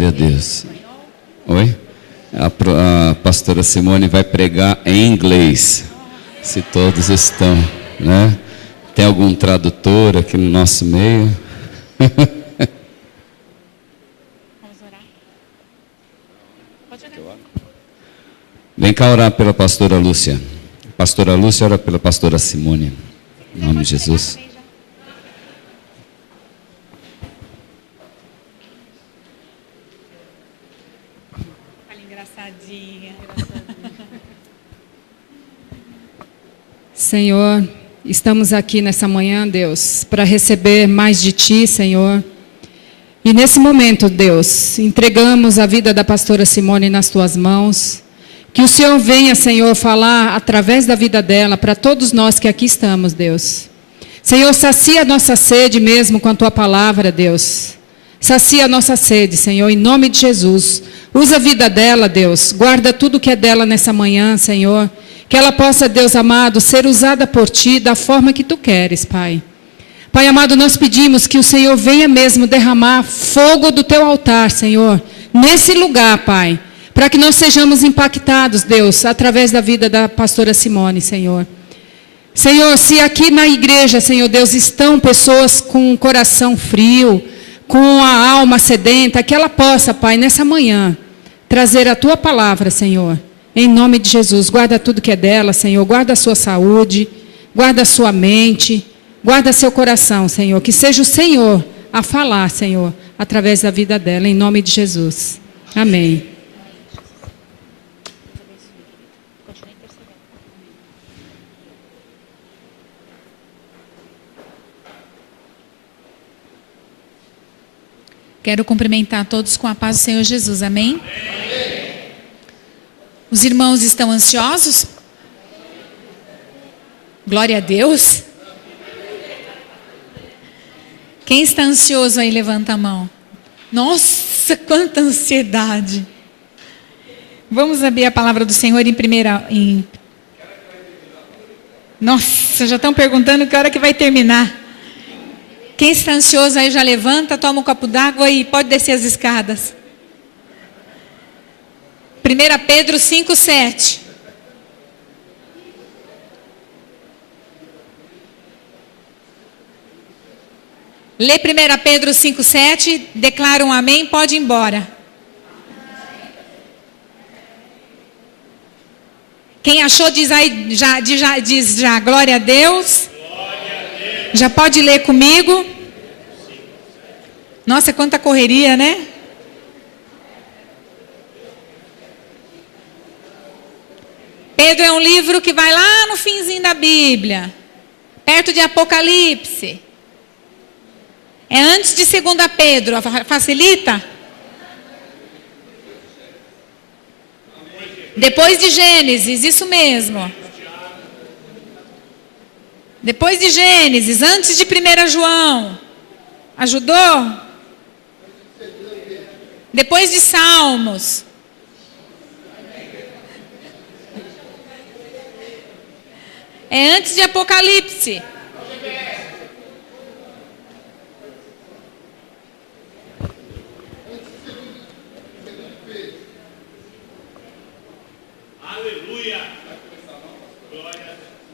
Glória a Deus. Oi? A pastora Simone vai pregar em inglês, se todos estão, né? Tem algum tradutor aqui no nosso meio? Vamos orar? Pode orar. Vem cá orar pela pastora Lúcia. Pastora Lúcia, ora pela pastora Simone. Em nome de Jesus. Olha, engraçadinha. Senhor, estamos aqui nessa manhã, Deus, para receber mais de Ti, Senhor. E nesse momento, Deus, entregamos a vida da pastora Simone nas Tuas mãos. Que o Senhor venha, Senhor, falar através da vida dela para todos nós que aqui estamos, Deus. Senhor, sacia a nossa sede mesmo com a Tua palavra, Deus. Sacia a nossa sede, Senhor, em nome de Jesus. Usa a vida dela, Deus. Guarda tudo que é dela nessa manhã, Senhor. Que ela possa, Deus amado, ser usada por Ti da forma que Tu queres, Pai. Pai amado, nós pedimos que o Senhor venha mesmo derramar fogo do Teu altar, Senhor, nesse lugar, Pai. Para que nós sejamos impactados, Deus, através da vida da pastora Simone, Senhor. Senhor, se aqui na igreja, Senhor Deus, estão pessoas com o coração frio, com a alma sedenta, que ela possa, Pai, nessa manhã, trazer a Tua palavra, Senhor. Em nome de Jesus, guarda tudo que é dela, Senhor. Guarda a sua saúde, guarda a sua mente, guarda seu coração, Senhor. Que seja o Senhor a falar, Senhor, através da vida dela, em nome de Jesus. Amém. Quero cumprimentar todos com a paz do Senhor Jesus. Amém? Os irmãos estão ansiosos? Glória a Deus. Quem está ansioso aí, levanta a mão. Nossa, quanta ansiedade. Vamos abrir a palavra do Senhor Nossa, já estão perguntando que hora que vai terminar. Quem está ansioso aí já levanta, toma um copo d'água e pode descer as escadas. 1 Pedro 5:7. Lê 1 Pedro 5:7, declara um amém, pode ir embora. Quem achou diz já glória a Deus. Já pode ler comigo? Nossa, quanta correria, né? Pedro é um livro que vai lá no finzinho da Bíblia, perto de Apocalipse. É antes de 2 Pedro, facilita? Depois de Gênesis, isso mesmo. Depois de Gênesis, antes de 1 João. Ajudou? Depois de Salmos. É antes de Apocalipse. Aleluia.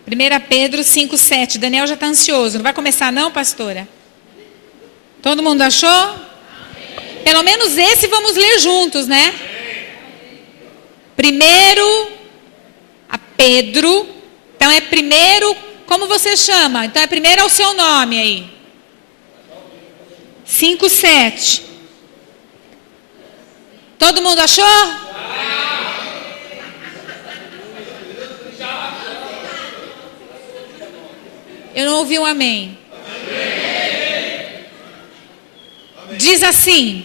1 Pedro 5:7. Daniel já está ansioso. Não vai começar não, pastora? Todo mundo achou? Amém. Pelo menos esse vamos ler juntos, né? Primeiro a Pedro. Então é primeiro, como você chama? Então é primeiro ao seu nome aí. 5:7. Todo mundo achou? Eu não ouvi um amém. Diz assim: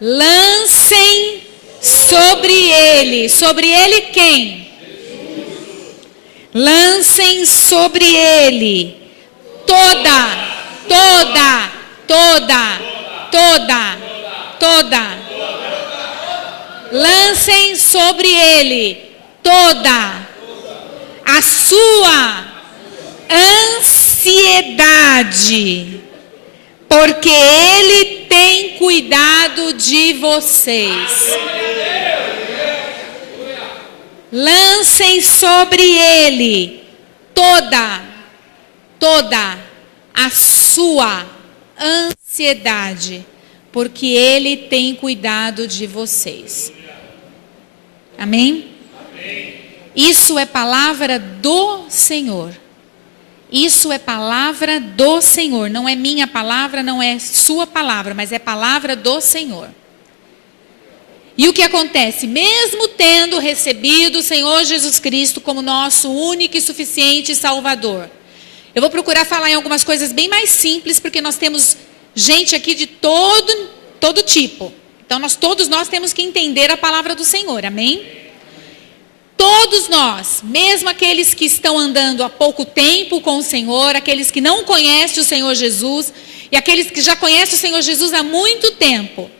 lancem sobre ele. Sobre ele quem? Lancem sobre ele toda. Lancem sobre ele toda a sua ansiedade, porque Ele tem cuidado de vocês. Lancem sobre Ele toda a sua ansiedade, porque Ele tem cuidado de vocês. Amém? Isso é palavra do Senhor. Isso é palavra do Senhor. Não é minha palavra, não é sua palavra, mas é palavra do Senhor. E o que acontece? Mesmo tendo recebido o Senhor Jesus Cristo como nosso único e suficiente Salvador. Eu vou procurar falar em algumas coisas bem mais simples, porque nós temos gente aqui de todo tipo. Então, todos nós temos que entender a palavra do Senhor. Amém? Todos nós, mesmo aqueles que estão andando há pouco tempo com o Senhor, aqueles que não conhecem o Senhor Jesus, e aqueles que já conhecem o Senhor Jesus há muito tempo,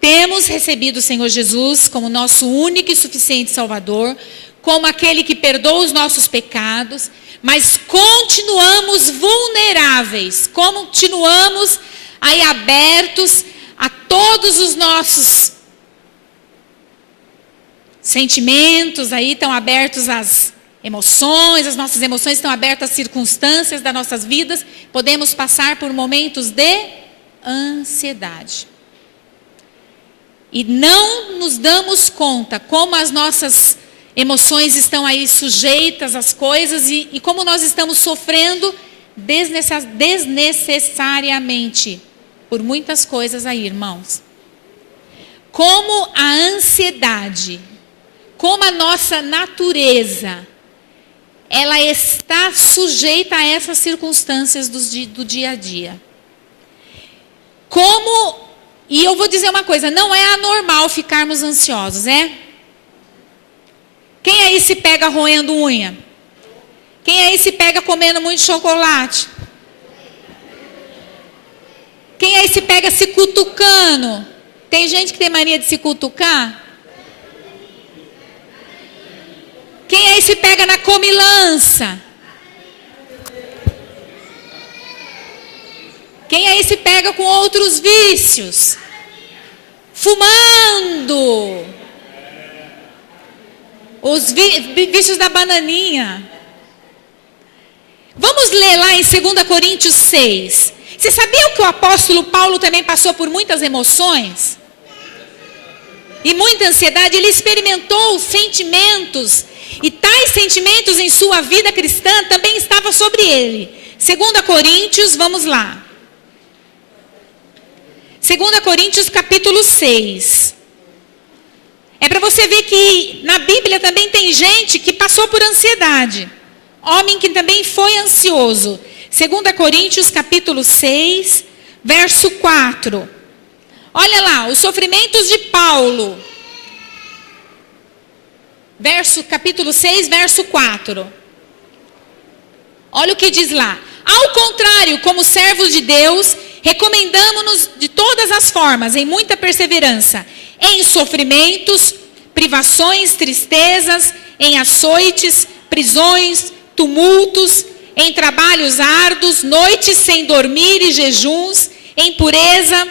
temos recebido o Senhor Jesus como nosso único e suficiente Salvador, como aquele que perdoa os nossos pecados, mas continuamos vulneráveis, continuamos aí abertos a todos os nossos sentimentos, aí estão abertos às emoções, as nossas emoções estão abertas às circunstâncias das nossas vidas, podemos passar por momentos de ansiedade. E não nos damos conta como as nossas emoções estão aí sujeitas às coisas e como nós estamos sofrendo desnecessariamente por muitas coisas aí, irmãos. Como a ansiedade, como a nossa natureza, ela está sujeita a essas circunstâncias do dia a dia. E eu vou dizer uma coisa, não é anormal ficarmos ansiosos, é? Quem aí se pega roendo unha? Quem aí se pega comendo muito chocolate? Quem aí se pega se cutucando? Tem gente que tem mania de se cutucar? Quem aí se pega na comilança? Quem aí se pega com outros vícios? Fumando. Os vícios da bananinha. Vamos ler lá em 2 Coríntios 6. Você sabia que o apóstolo Paulo também passou por muitas emoções? E muita ansiedade. Ele experimentou sentimentos. E tais sentimentos em sua vida cristã também estavam sobre ele. 2 Coríntios, vamos lá. 2 Coríntios capítulo 6. É para você ver que na Bíblia também tem gente que passou por ansiedade. Homem que também foi ansioso. 2 Coríntios capítulo 6, verso 4. Olha lá, os sofrimentos de Paulo. Capítulo 6, verso 4. Olha o que diz lá. Ao contrário, como servos de Deus, recomendamos-nos de todas as formas, em muita perseverança, em sofrimentos, privações, tristezas, em açoites, prisões, tumultos, em trabalhos árduos, noites sem dormir e jejuns, em pureza,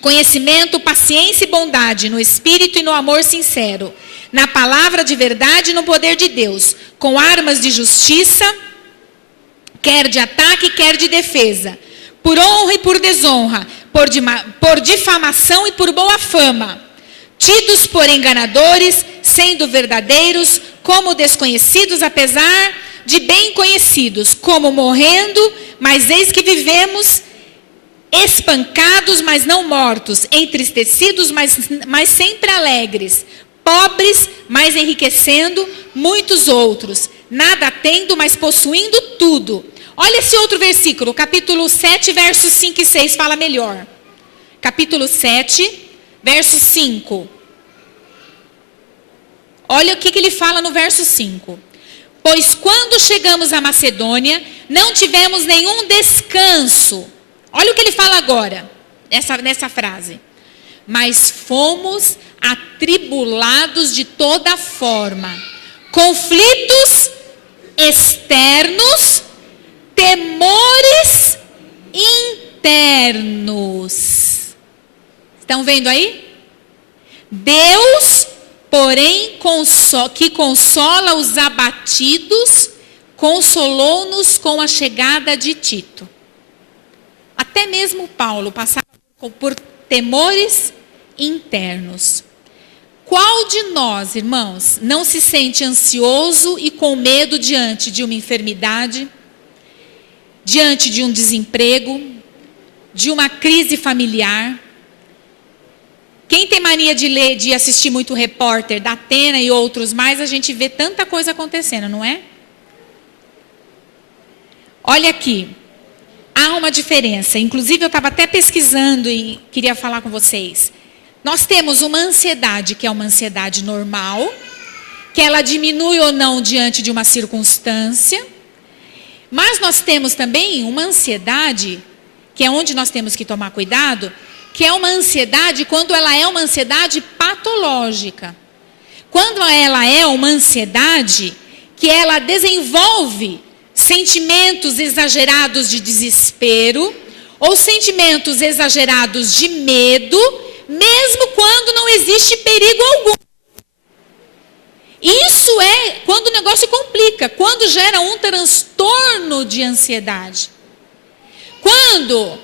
conhecimento, paciência e bondade, no espírito e no amor sincero, na palavra de verdade e no poder de Deus, com armas de justiça, quer de ataque, quer de defesa, por honra e por desonra, por difamação e por boa fama, tidos por enganadores, sendo verdadeiros, como desconhecidos, apesar de bem conhecidos, como morrendo, mas eis que vivemos, espancados, mas não mortos, entristecidos, mas sempre alegres, pobres, mas enriquecendo muitos outros, nada tendo, mas possuindo tudo. Olha esse outro versículo, capítulo 7, versos 5 e 6, fala melhor. Capítulo 7, verso 5. Olha o que ele fala no verso 5. Pois quando chegamos à Macedônia, não tivemos nenhum descanso. Olha o que ele fala agora, nessa frase. Mas fomos atribulados de toda forma. Conflitos externos, temores internos. Estão vendo aí? Deus, porém, que consola os abatidos, consolou-nos com a chegada de Tito. Até mesmo Paulo passava por temores internos. Qual de nós, irmãos, não se sente ansioso e com medo diante de uma enfermidade, diante de um desemprego, de uma crise familiar? Quem tem mania de ler, de assistir muito repórter da Atena e outros mais, a gente vê tanta coisa acontecendo, não é? Olha aqui, há uma diferença. Inclusive eu estava até pesquisando e queria falar com vocês. Nós temos uma ansiedade que é uma ansiedade normal, que ela diminui ou não diante de uma circunstância. Mas nós temos também uma ansiedade, que é onde nós temos que tomar cuidado, que é uma ansiedade quando ela é uma ansiedade patológica. Quando ela é uma ansiedade que ela desenvolve sentimentos exagerados de desespero ou sentimentos exagerados de medo, mesmo quando não existe perigo algum. Isso é quando o negócio complica, quando gera um transtorno de ansiedade. Quando,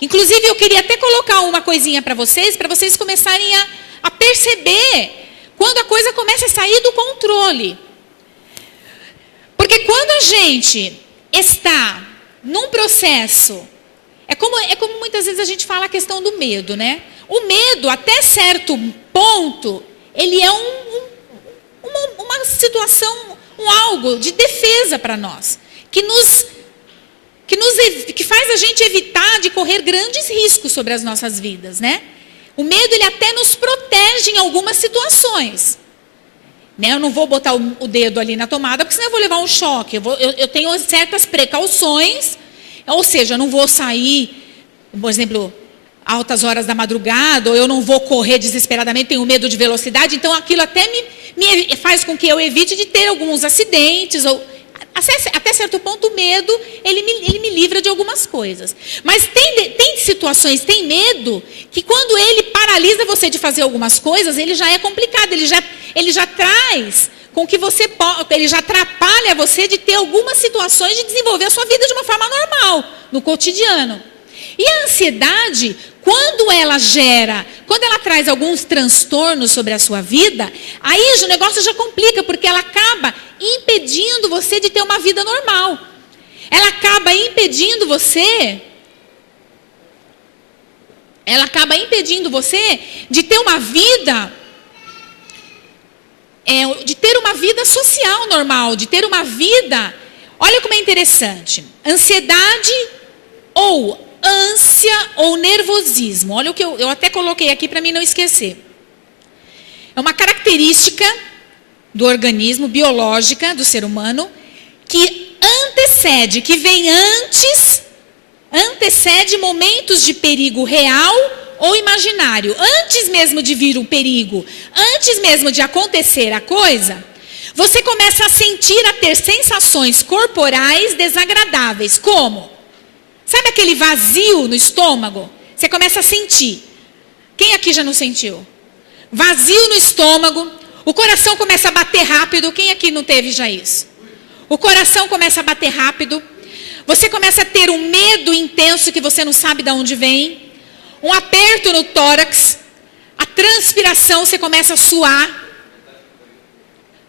inclusive eu queria até colocar uma coisinha para vocês começarem a perceber quando a coisa começa a sair do controle. Porque quando a gente está num processo, é como muitas vezes a gente fala a questão do medo, né? O medo, até certo ponto, ele é uma situação, algo de defesa para nós, que faz a gente evitar de correr grandes riscos sobre as nossas vidas, né? O medo, ele até nos protege em algumas situações. Né? Eu não vou botar o dedo ali na tomada, porque senão eu vou levar um choque. Eu tenho certas precauções, ou seja, eu não vou sair, por exemplo, altas horas da madrugada, ou eu não vou correr desesperadamente, tenho medo de velocidade, então aquilo até me faz com que eu evite de ter alguns acidentes, ou até certo ponto o medo, ele me livra de algumas coisas. Mas tem situações, tem medo, que quando ele paralisa você de fazer algumas coisas, ele já é complicado, ele já traz com que ele já atrapalha você de ter algumas situações de desenvolver a sua vida de uma forma normal, no cotidiano. E a ansiedade, quando ela traz alguns transtornos sobre a sua vida, aí o negócio já complica, porque ela acaba impedindo você de ter uma vida normal. Ela acaba impedindo você de ter uma vida, de ter uma vida social normal, de ter uma vida. Olha como é interessante. Ansiedade ou ânsia ou nervosismo. Olha o que eu até coloquei aqui para mim não esquecer. É uma característica do organismo, biológica do ser humano, que antecede momentos de perigo real ou imaginário. Antes mesmo de vir o perigo, antes mesmo de acontecer a coisa, você começa a ter sensações corporais desagradáveis, como... Sabe aquele vazio no estômago? Você começa a sentir. Quem aqui já não sentiu? Vazio no estômago, o coração começa a bater rápido. Quem aqui não teve já isso? O coração começa a bater rápido. Você começa a ter um medo intenso que você não sabe de onde vem. Um aperto no tórax. A transpiração, você começa a suar.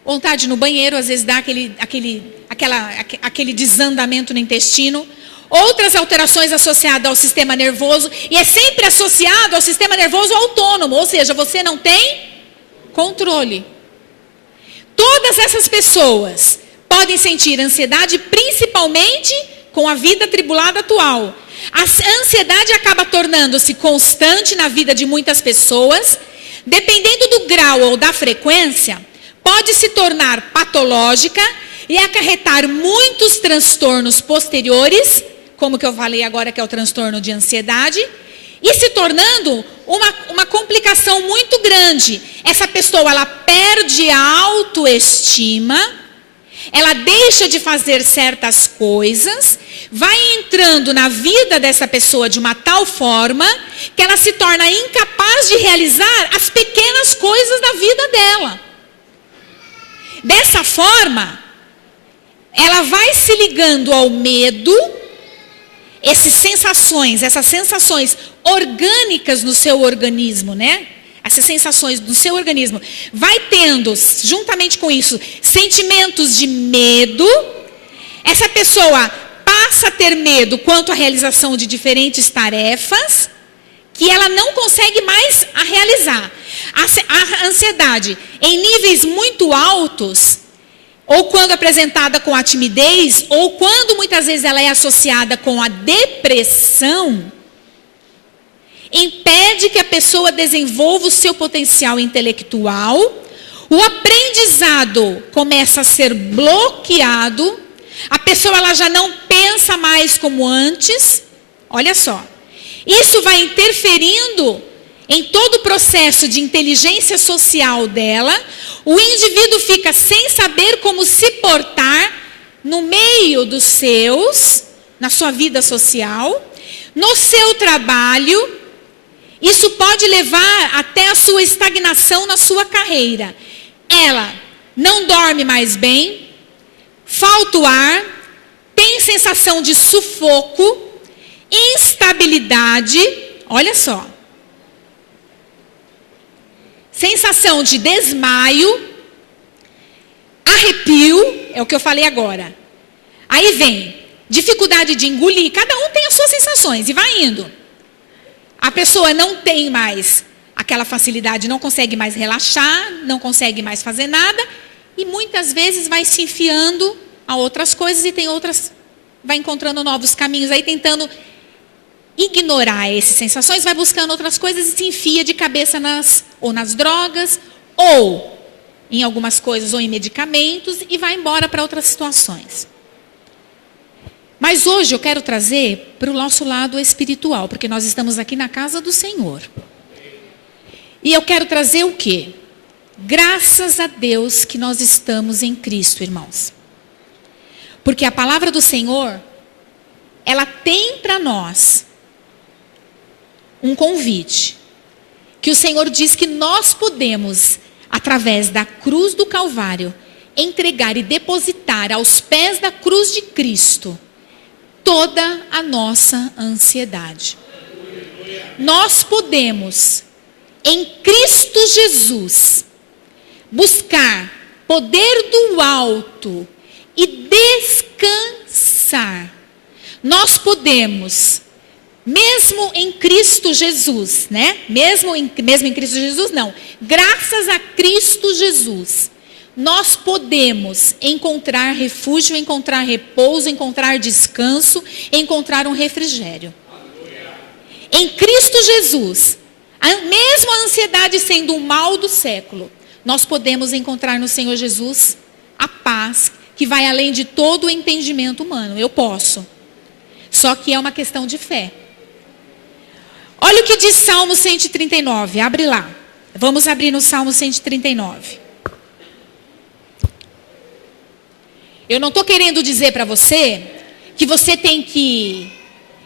Vontade no banheiro, às vezes dá aquele desandamento no intestino. Outras alterações associadas ao sistema nervoso, e é sempre associado ao sistema nervoso autônomo, ou seja, você não tem controle. Todas essas pessoas podem sentir ansiedade, principalmente com a vida atribulada atual. A ansiedade acaba tornando-se constante na vida de muitas pessoas, dependendo do grau ou da frequência, pode se tornar patológica e acarretar muitos transtornos posteriores, como que eu falei agora, que é o transtorno de ansiedade, e se tornando uma complicação muito grande. Essa pessoa, ela perde a autoestima, ela deixa de fazer certas coisas, vai entrando na vida dessa pessoa de uma tal forma que ela se torna incapaz de realizar as pequenas coisas da vida dela. Dessa forma, ela vai se ligando ao medo, essas sensações orgânicas no seu organismo, né? Essas sensações do seu organismo. Vai tendo, juntamente com isso, sentimentos de medo. Essa pessoa passa a ter medo quanto à realização de diferentes tarefas que ela não consegue mais a realizar. A ansiedade em níveis muito altos, ou quando apresentada com a timidez, ou quando muitas vezes ela é associada com a depressão, impede que a pessoa desenvolva o seu potencial intelectual, o aprendizado começa a ser bloqueado, a pessoa ela já não pensa mais como antes. Olha só, isso vai interferindo em todo o processo de inteligência social dela. O indivíduo fica sem saber como se portar no meio dos seus, na sua vida social, no seu trabalho. Isso pode levar até a sua estagnação na sua carreira. Ela não dorme mais bem, falta o ar, tem sensação de sufoco, instabilidade, olha só. Sensação de desmaio, arrepio, é o que eu falei agora. Aí vem dificuldade de engolir, cada um tem as suas sensações e vai indo. A pessoa não tem mais aquela facilidade, não consegue mais relaxar, não consegue mais fazer nada e muitas vezes vai se enfiando a outras coisas e tem outras, vai encontrando novos caminhos aí tentando ignorar essas sensações, vai buscando outras coisas e se enfia de cabeça nas drogas, ou em algumas coisas, ou em medicamentos, e vai embora para outras situações. Mas hoje eu quero trazer para o nosso lado espiritual, porque nós estamos aqui na casa do Senhor. E eu quero trazer o quê? Graças a Deus que nós estamos em Cristo, irmãos. Porque a palavra do Senhor, ela tem para nós um convite, que o Senhor diz que nós podemos, através da cruz do Calvário, entregar e depositar aos pés da cruz de Cristo toda a nossa ansiedade. Nós podemos, em Cristo Jesus, buscar poder do alto e descansar. Nós podemos, mesmo em Cristo Jesus, né? Mesmo em Cristo Jesus, não. Graças a Cristo Jesus, nós podemos encontrar refúgio, encontrar repouso, encontrar descanso, encontrar um refrigério. Em Cristo Jesus, mesmo a ansiedade sendo o mal do século, nós podemos encontrar no Senhor Jesus a paz que vai além de todo o entendimento humano. Eu posso. Só que é uma questão de fé. Olha o que diz Salmo 139, abre lá. Vamos abrir no Salmo 139. Eu não estou querendo dizer para você que você tem que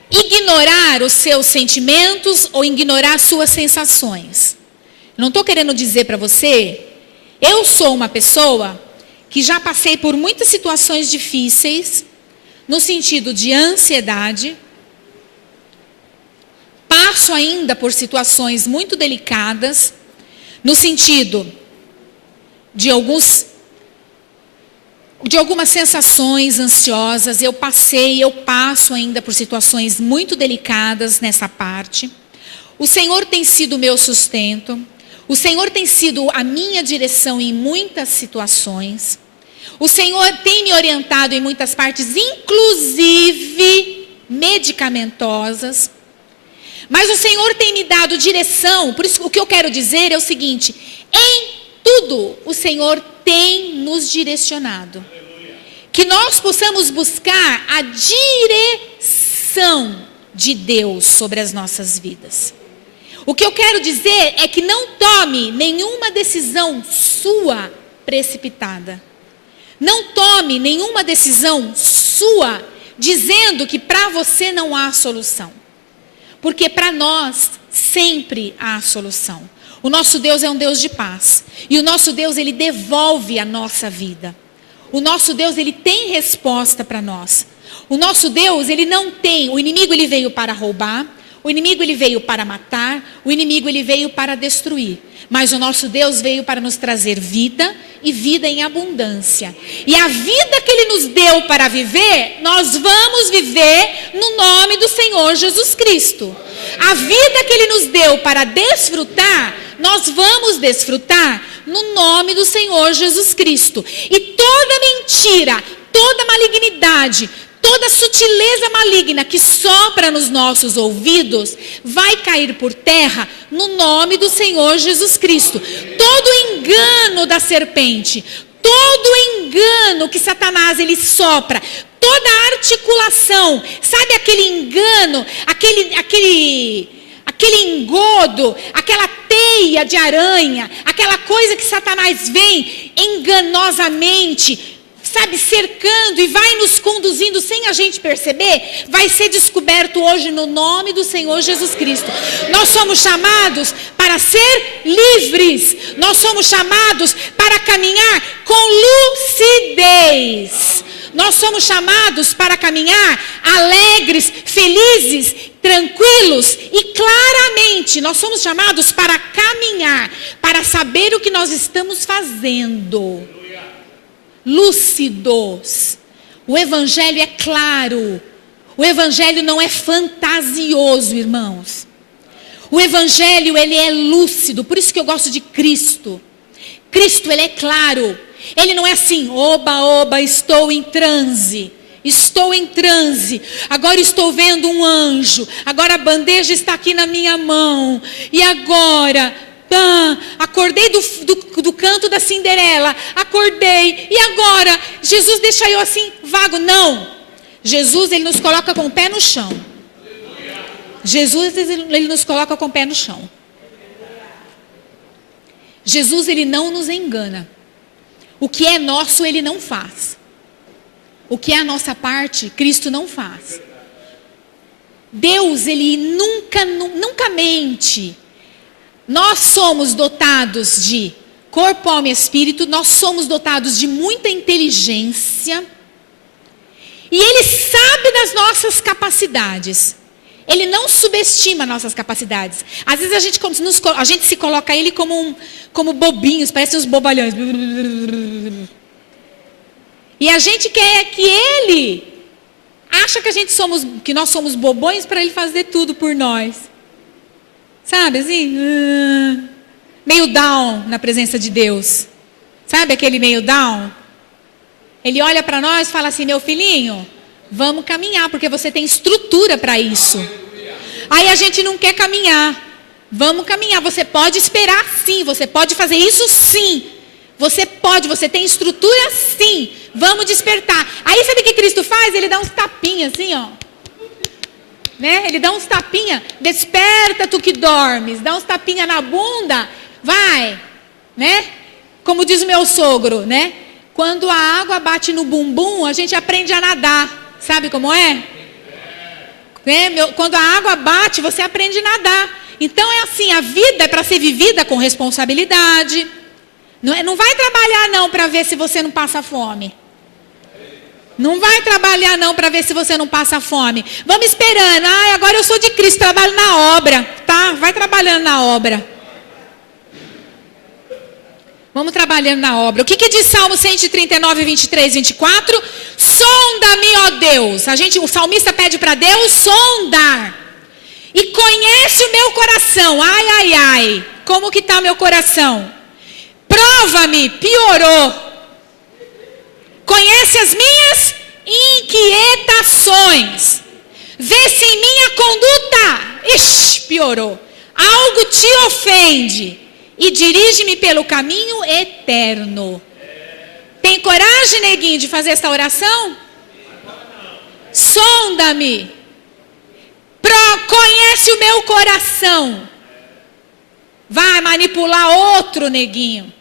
ignorar os seus sentimentos ou ignorar as suas sensações. Não estou querendo dizer para você, eu sou uma pessoa que já passei por muitas situações difíceis, no sentido de ansiedade, passo ainda por situações muito delicadas, no sentido de algumas sensações ansiosas, eu passo ainda por situações muito delicadas nessa parte. O Senhor tem sido o meu sustento, o Senhor tem sido a minha direção em muitas situações, o Senhor tem me orientado em muitas partes, inclusive medicamentosas, mas o Senhor tem me dado direção. Por isso o que eu quero dizer é o seguinte: em tudo o Senhor tem nos direcionado. Que nós possamos buscar a direção de Deus sobre as nossas vidas. O que eu quero dizer é que não tome nenhuma decisão sua precipitada. Não tome nenhuma decisão sua dizendo que para você não há solução. Porque para nós sempre há solução. O nosso Deus é um Deus de paz. E o nosso Deus, ele devolve a nossa vida. O nosso Deus, ele tem resposta para nós. O nosso Deus, ele não tem. O inimigo, ele veio para roubar. O inimigo, ele veio para matar. O inimigo, ele veio para destruir. Mas o nosso Deus veio para nos trazer vida e vida em abundância. E a vida que ele nos deu para viver, nós vamos viver no nome do Senhor Jesus Cristo. A vida que ele nos deu para desfrutar, nós vamos desfrutar no nome do Senhor Jesus Cristo. E toda mentira, toda malignidade, toda sutileza maligna que sopra nos nossos ouvidos, vai cair por terra no nome do Senhor Jesus Cristo. Todo engano da serpente, todo engano que Satanás ele sopra, toda articulação, sabe aquele engano, aquele engodo, aquela teia de aranha, aquela coisa que Satanás vem enganosamente, sabe, cercando e vai nos conduzindo sem a gente perceber, vai ser descoberto hoje no nome do Senhor Jesus Cristo. Nós somos chamados para ser livres, nós somos chamados para caminhar com lucidez. Nós somos chamados para caminhar alegres, felizes, tranquilos e claramente. Nós somos chamados para caminhar, para saber o que nós estamos fazendo. Lúcidos. O evangelho é claro. O evangelho não é fantasioso, irmãos. O evangelho, ele é lúcido. Por isso que eu gosto de Cristo. Cristo, ele é claro. Ele não é assim, oba, oba, estou em transe. Estou em transe. Agora estou vendo um anjo. Agora a bandeja está aqui na minha mão. E agora... acordei do canto da Cinderela, acordei, e agora, Jesus deixa eu assim, vago, não, Jesus ele nos coloca com o pé no chão, Jesus ele nos coloca com o pé no chão, Jesus ele não nos engana, o que é nosso ele não faz, o que é a nossa parte, Cristo não faz, Deus ele nunca mente. Nós somos dotados de corpo, alma e espírito, nós somos dotados de muita inteligência, e Ele sabe das nossas capacidades, Ele não subestima nossas capacidades. Às vezes a gente se coloca Ele como bobinhos, parecem uns bobalhões, e a gente quer que Ele, acha que nós somos bobões para Ele fazer tudo por nós. Sabe assim, meio down na presença de Deus. Sabe aquele meio down? Ele olha para nós e fala assim, meu filhinho, vamos caminhar, porque você tem estrutura para isso. Aí a gente não quer caminhar. Vamos caminhar, você pode esperar sim, você pode fazer isso sim. Você pode, você tem estrutura sim. Vamos despertar. Aí sabe o que Cristo faz? Ele dá uns tapinhas assim, ó. Né? Ele dá uns tapinha, desperta tu que dormes, dá uns tapinha na bunda, vai, né? Como diz o meu sogro, né? Quando a água bate no bumbum, a gente aprende a nadar, sabe como é? Quando a água bate, você aprende a nadar. Então é assim, a vida é para ser vivida com responsabilidade. Não vai trabalhar não para ver se você não passa fome. Não vai trabalhar não para ver se você não passa fome. Vamos esperando. Agora eu sou de Cristo, trabalho na obra. Tá? Vai trabalhando na obra. Vamos trabalhando na obra. O que diz Salmo 139, 23, 24? Sonda-me, ó Deus. O salmista pede para Deus sondar. E conhece o meu coração. Ai, ai, ai. Como que está meu coração? Prova-me, piorou. Conhece as minhas inquietações. Vê se em minha conduta, piorou. Algo te ofende. E dirige-me pelo caminho eterno. Tem coragem, neguinho, de fazer essa oração? Sonda-me. Conhece o meu coração. Vai manipular outro, neguinho.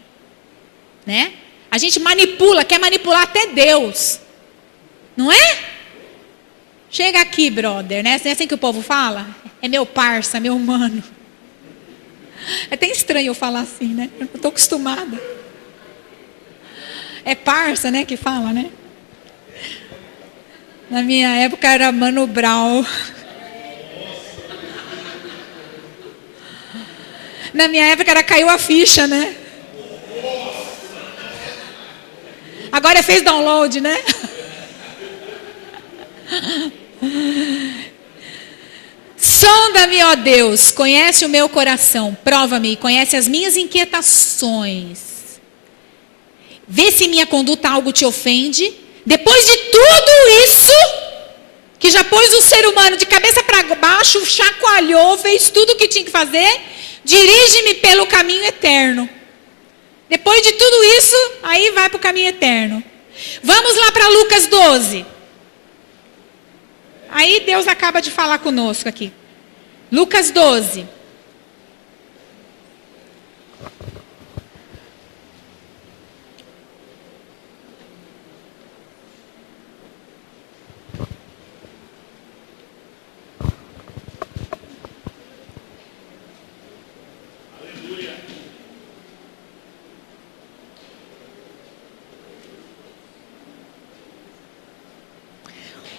Né? A gente manipula, quer manipular até Deus. Não é? Chega aqui, brother, né? Não é assim que o povo fala? É meu parça, meu mano. É até estranho eu falar assim, né? Eu não estou acostumada. É parça, né, que fala, né? Na minha época era Mano Brown. Na minha época era Caiu a Ficha, né? Agora fez download, né? Sonda-me, ó Deus, conhece o meu coração, prova-me, conhece as minhas inquietações. Vê se minha conduta algo te ofende. Depois de tudo isso, que já pôs o ser humano de cabeça para baixo, chacoalhou, fez tudo o que tinha que fazer, dirige-me pelo caminho eterno. Depois de tudo isso, aí vai para o caminho eterno. Vamos lá para Lucas 12. Aí Deus acaba de falar conosco aqui. Lucas 12.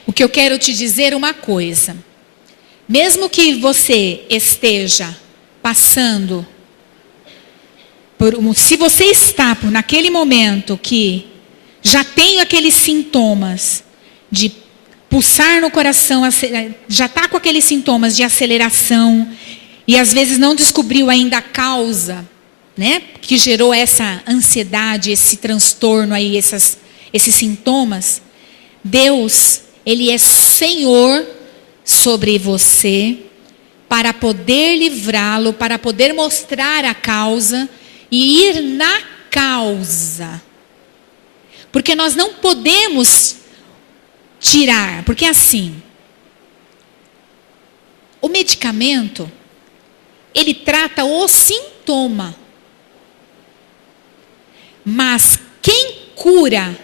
O que eu quero te dizer é uma coisa. Mesmo que você esteja passando se você está naquele momento que já tem aqueles sintomas de pulsar no coração, já está com aqueles sintomas de aceleração e às vezes não descobriu ainda a causa, né, que gerou essa ansiedade, esse transtorno aí, esses sintomas, Deus, Ele é Senhor sobre você, para poder livrá-lo, para poder mostrar a causa e ir na causa. Porque nós não podemos tirar, porque assim, o medicamento, ele trata o sintoma. Mas quem cura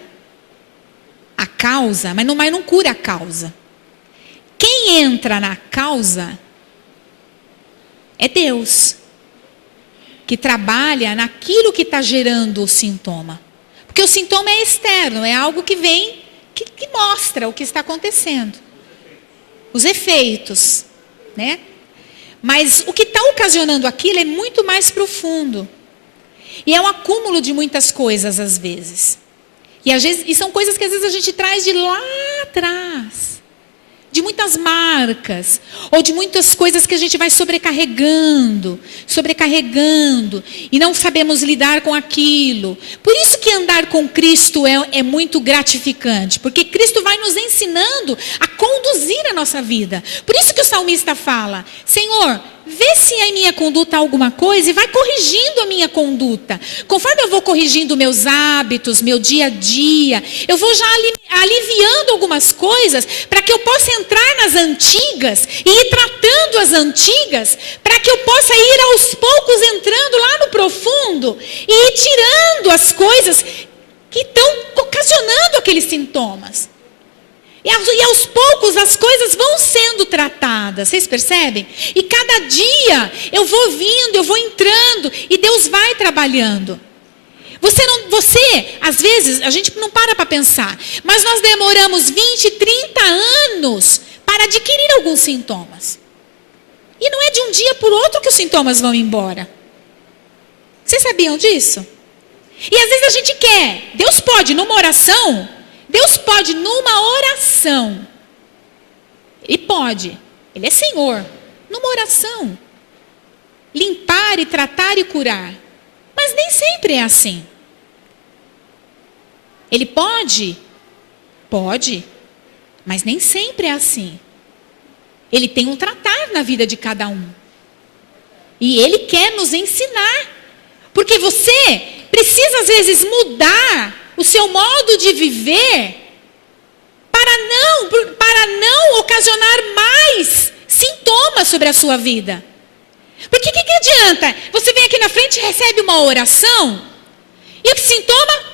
a causa, mas não cura a causa. Quem entra na causa é Deus, que trabalha naquilo que está gerando o sintoma. Porque o sintoma é externo, é algo que vem, que mostra o que está acontecendo. Os efeitos, né? Mas o que está ocasionando aquilo é muito mais profundo. E é um acúmulo de muitas coisas às vezes. E são coisas que às vezes a gente traz de lá atrás. De muitas marcas, ou de muitas coisas que a gente vai sobrecarregando, e não sabemos lidar com aquilo. Por isso que andar com Cristo é muito gratificante, porque Cristo vai nos ensinando a conduzir a nossa vida. Por isso que o salmista fala, Senhor, vê se em minha conduta há alguma coisa e vai corrigindo a minha conduta. Conforme eu vou corrigindo meus hábitos, meu dia a dia, eu vou já aliviando algumas coisas para que eu possa entrar nas antigas e ir tratando as antigas, para que eu possa ir aos poucos entrando lá no profundo e ir tirando as coisas que estão ocasionando aqueles sintomas. E aos poucos as coisas vão sendo tratadas, vocês percebem? E cada dia eu vou vindo, eu vou entrando e Deus vai trabalhando. Você, às vezes, a gente não para pensar, mas nós demoramos 20, 30 anos para adquirir alguns sintomas. E não é de um dia por outro que os sintomas vão embora. Vocês sabiam disso? E às vezes a gente quer, Deus pode numa oração, Ele pode, Ele é Senhor, numa oração, limpar e tratar e curar. Mas nem sempre é assim. Ele pode, mas nem sempre é assim. Ele tem um tratar na vida de cada um. E Ele quer nos ensinar. Porque você precisa às vezes mudar o seu modo de viver para não ocasionar mais sintomas sobre a sua vida. Porque o que adianta? Você vem aqui na frente e recebe uma oração, e o sintoma,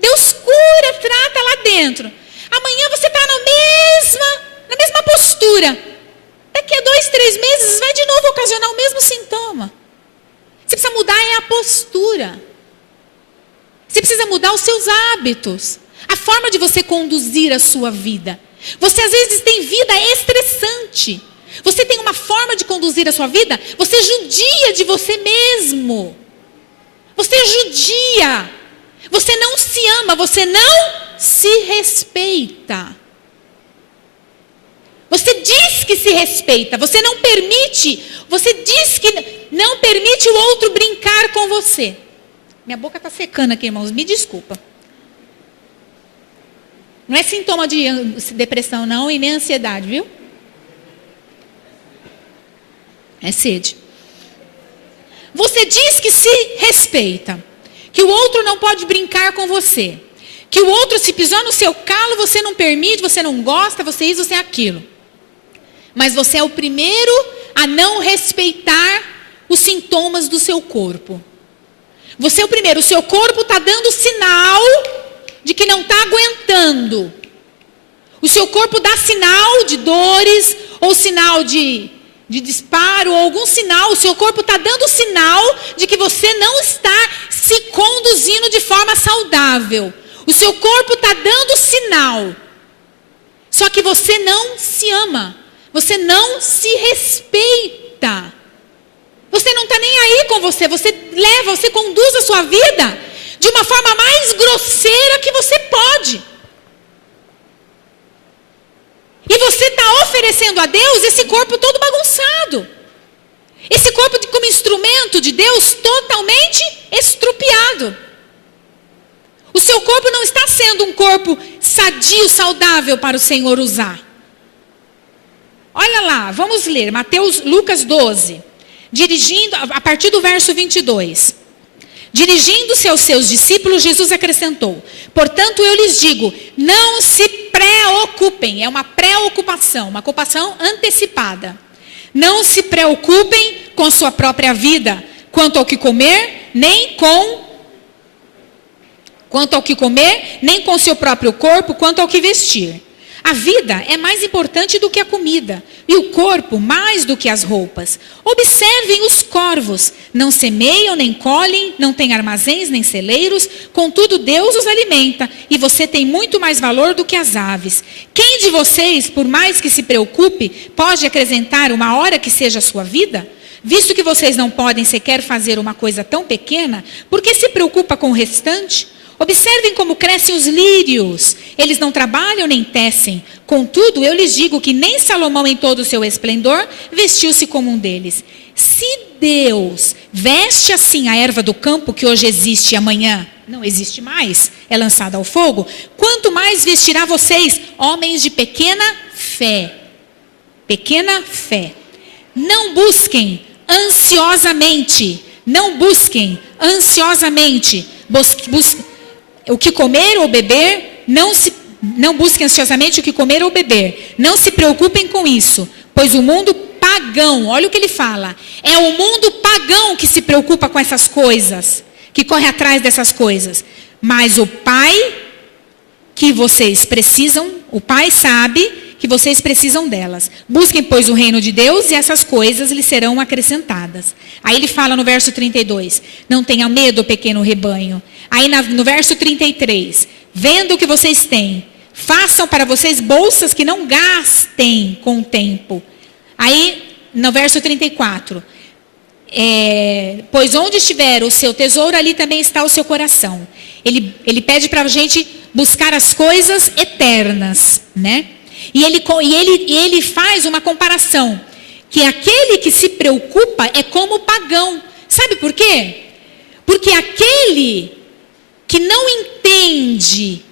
Deus cura, trata lá dentro. Amanhã você está na mesma na mesma postura. Daqui a 2, 3 meses vai de novo ocasionar o mesmo sintoma. Você precisa mudar a postura. Você precisa mudar os seus hábitos. A forma de você conduzir a sua vida. Você às vezes tem vida estressante. Você tem uma forma de conduzir a sua vida. Você judia de você mesmo. Você judia. Você não se ama. Você não se respeita. Você diz que se respeita. Você não permite. Você diz que não permite o outro brincar com você. Minha boca está secando aqui, irmãos. Me desculpa. Não é sintoma de depressão, não, e nem ansiedade, viu? É sede. Você diz que se respeita. Que o outro não pode brincar com você. Que o outro, se pisou no seu calo, você não permite, você não gosta, você isso, você é aquilo. Mas você é o primeiro a não respeitar os sintomas do seu corpo. Você é o primeiro. O seu corpo está dando sinal de que não está aguentando. O seu corpo dá sinal de dores, ou sinal de disparo, ou algum sinal. O seu corpo está dando sinal de que você não está se conduzindo de forma saudável. O seu corpo está dando sinal. Só que você não se ama. Você não se respeita. Você não está nem aí com você. Você conduz a sua vida de uma forma mais grosseira que você pode. E você está oferecendo a Deus esse corpo todo bagunçado. Esse corpo como instrumento de Deus totalmente estrupiado. O seu corpo não está sendo um corpo sadio, saudável para o Senhor usar. Olha lá, vamos ler Lucas 12. Dirigindo, a partir do verso 22. Dirigindo-se aos seus discípulos, Jesus acrescentou: portanto, eu lhes digo, não se preocupem. É uma preocupação, uma ocupação antecipada. Não se preocupem com sua própria vida, quanto ao que comer, nem com seu próprio corpo, quanto ao que vestir. A vida é mais importante do que a comida, e o corpo mais do que as roupas. Observem os corvos, não semeiam, nem colhem, não têm armazéns, nem celeiros, contudo Deus os alimenta, e você tem muito mais valor do que as aves. Quem de vocês, por mais que se preocupe, pode acrescentar uma hora que seja a sua vida? Visto que vocês não podem sequer fazer uma coisa tão pequena, por que se preocupa com o restante? Observem como crescem os lírios. Eles não trabalham nem tecem. Contudo, eu lhes digo que nem Salomão em todo o seu esplendor vestiu-se como um deles. Se Deus veste assim a erva do campo que hoje existe e amanhã não existe mais, é lançada ao fogo, quanto mais vestirá vocês, homens de pequena fé. Pequena fé. Não busquem ansiosamente. O que comer ou beber, não busquem ansiosamente o que comer ou beber. Não se preocupem com isso, pois o mundo pagão, olha o que ele fala, é o mundo pagão que se preocupa com essas coisas, que corre atrás dessas coisas. Mas o Pai sabe que vocês precisam delas. Busquem, pois, o reino de Deus e essas coisas lhes serão acrescentadas. Aí ele fala no verso 32, não tenha medo, pequeno rebanho. Aí no verso 33, vendo o que vocês têm, façam para vocês bolsas que não gastem com o tempo. Aí no verso 34, pois onde estiver o seu tesouro, ali também está o seu coração. Ele pede para a gente buscar as coisas eternas, né? E ele faz uma comparação, que aquele que se preocupa é como pagão. Sabe por quê? Porque aquele que não entende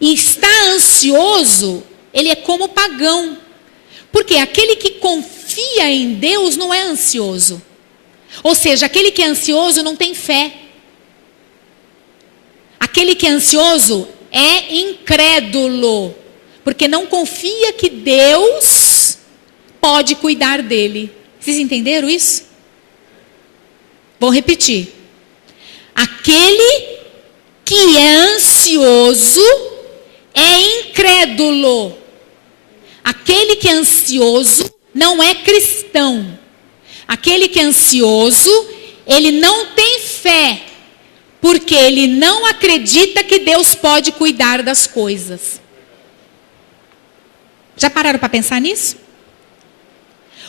e está ansioso, ele é como pagão. Porque aquele que confia em Deus não é ansioso. Ou seja, aquele que é ansioso não tem fé. Aquele que é ansioso é incrédulo. Porque não confia que Deus pode cuidar dele. Vocês entenderam isso? Vou repetir. Aquele que é ansioso é incrédulo. aquele que é ansioso não é cristão. Aquele que é ansioso, ele não tem fé, porque ele não acredita que Deus pode cuidar das coisas. Já pararam para pensar nisso?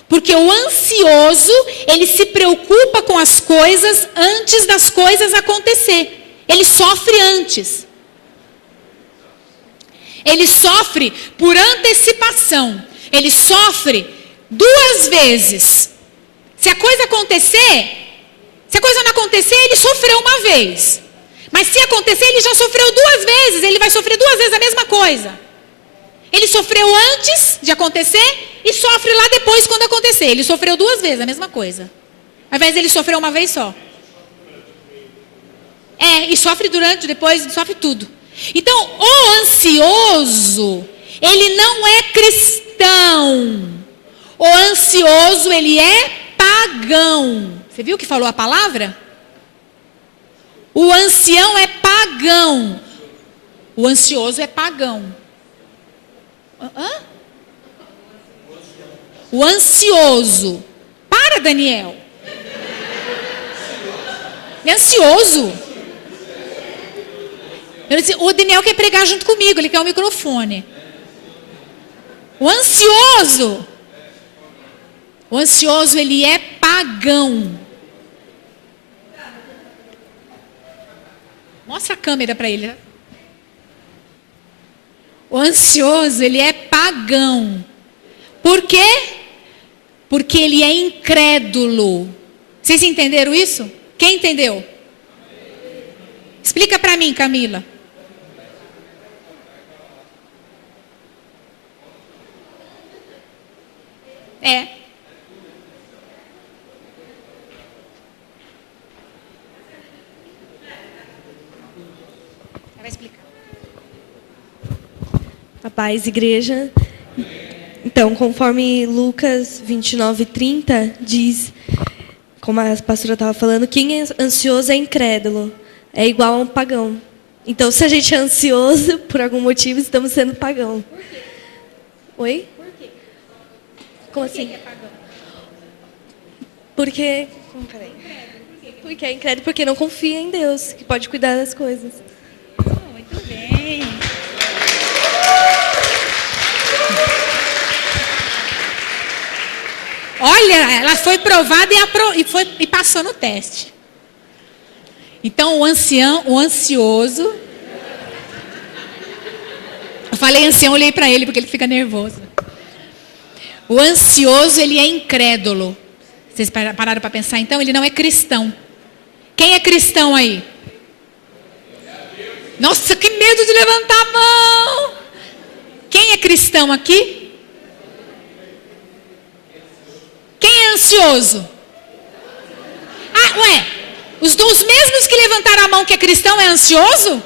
Porque o ansioso, ele se preocupa com as coisas antes das coisas acontecer. Ele sofre antes. Ele sofre por antecipação. Ele sofre 2 vezes. Se a coisa não acontecer, ele sofreu uma vez. Mas se acontecer, ele já sofreu 2 vezes. Ele vai sofrer 2 vezes a mesma coisa. Ele sofreu antes de acontecer e sofre lá depois quando acontecer. Ele sofreu 2 vezes a mesma coisa. Ao invés de ele sofrer uma vez só. E sofre durante, depois, sofre tudo. Então, o ansioso, ele não é cristão. O ansioso, ele é pagão. Você viu que falou a palavra? O ancião é pagão. O ansioso é pagão. O ansioso. Para, Daniel. É ansioso. O Daniel quer pregar junto comigo, ele quer o microfone. O ansioso, ele é pagão. Mostra a câmera para ele. O ansioso, ele é pagão. Por quê? Porque ele é incrédulo. Vocês entenderam isso? Quem entendeu? Explica para mim, Camila. Vai explicar. A paz, igreja. Então, conforme Lucas 29:30 diz, como a pastora estava falando, quem é ansioso é incrédulo, é igual a um pagão. Então, se a gente é ansioso, por algum motivo, estamos sendo pagão. Por quê? Oi? Por quê? Como Por que assim? é pagão? Porque... Peraí. Porque é incrédulo, porque não confia em Deus, que pode cuidar das coisas. Muito bem. Olha, ela foi provada e passou no teste. Então, o ansioso... Eu falei ancião, olhei para ele porque ele fica nervoso. O ansioso, ele é incrédulo. Vocês pararam para pensar? Então, ele não é cristão. Quem é cristão aí? Nossa, que medo de levantar a mão. Quem é cristão aqui? Quem é ansioso? Os mesmos que levantaram a mão que é cristão é ansioso?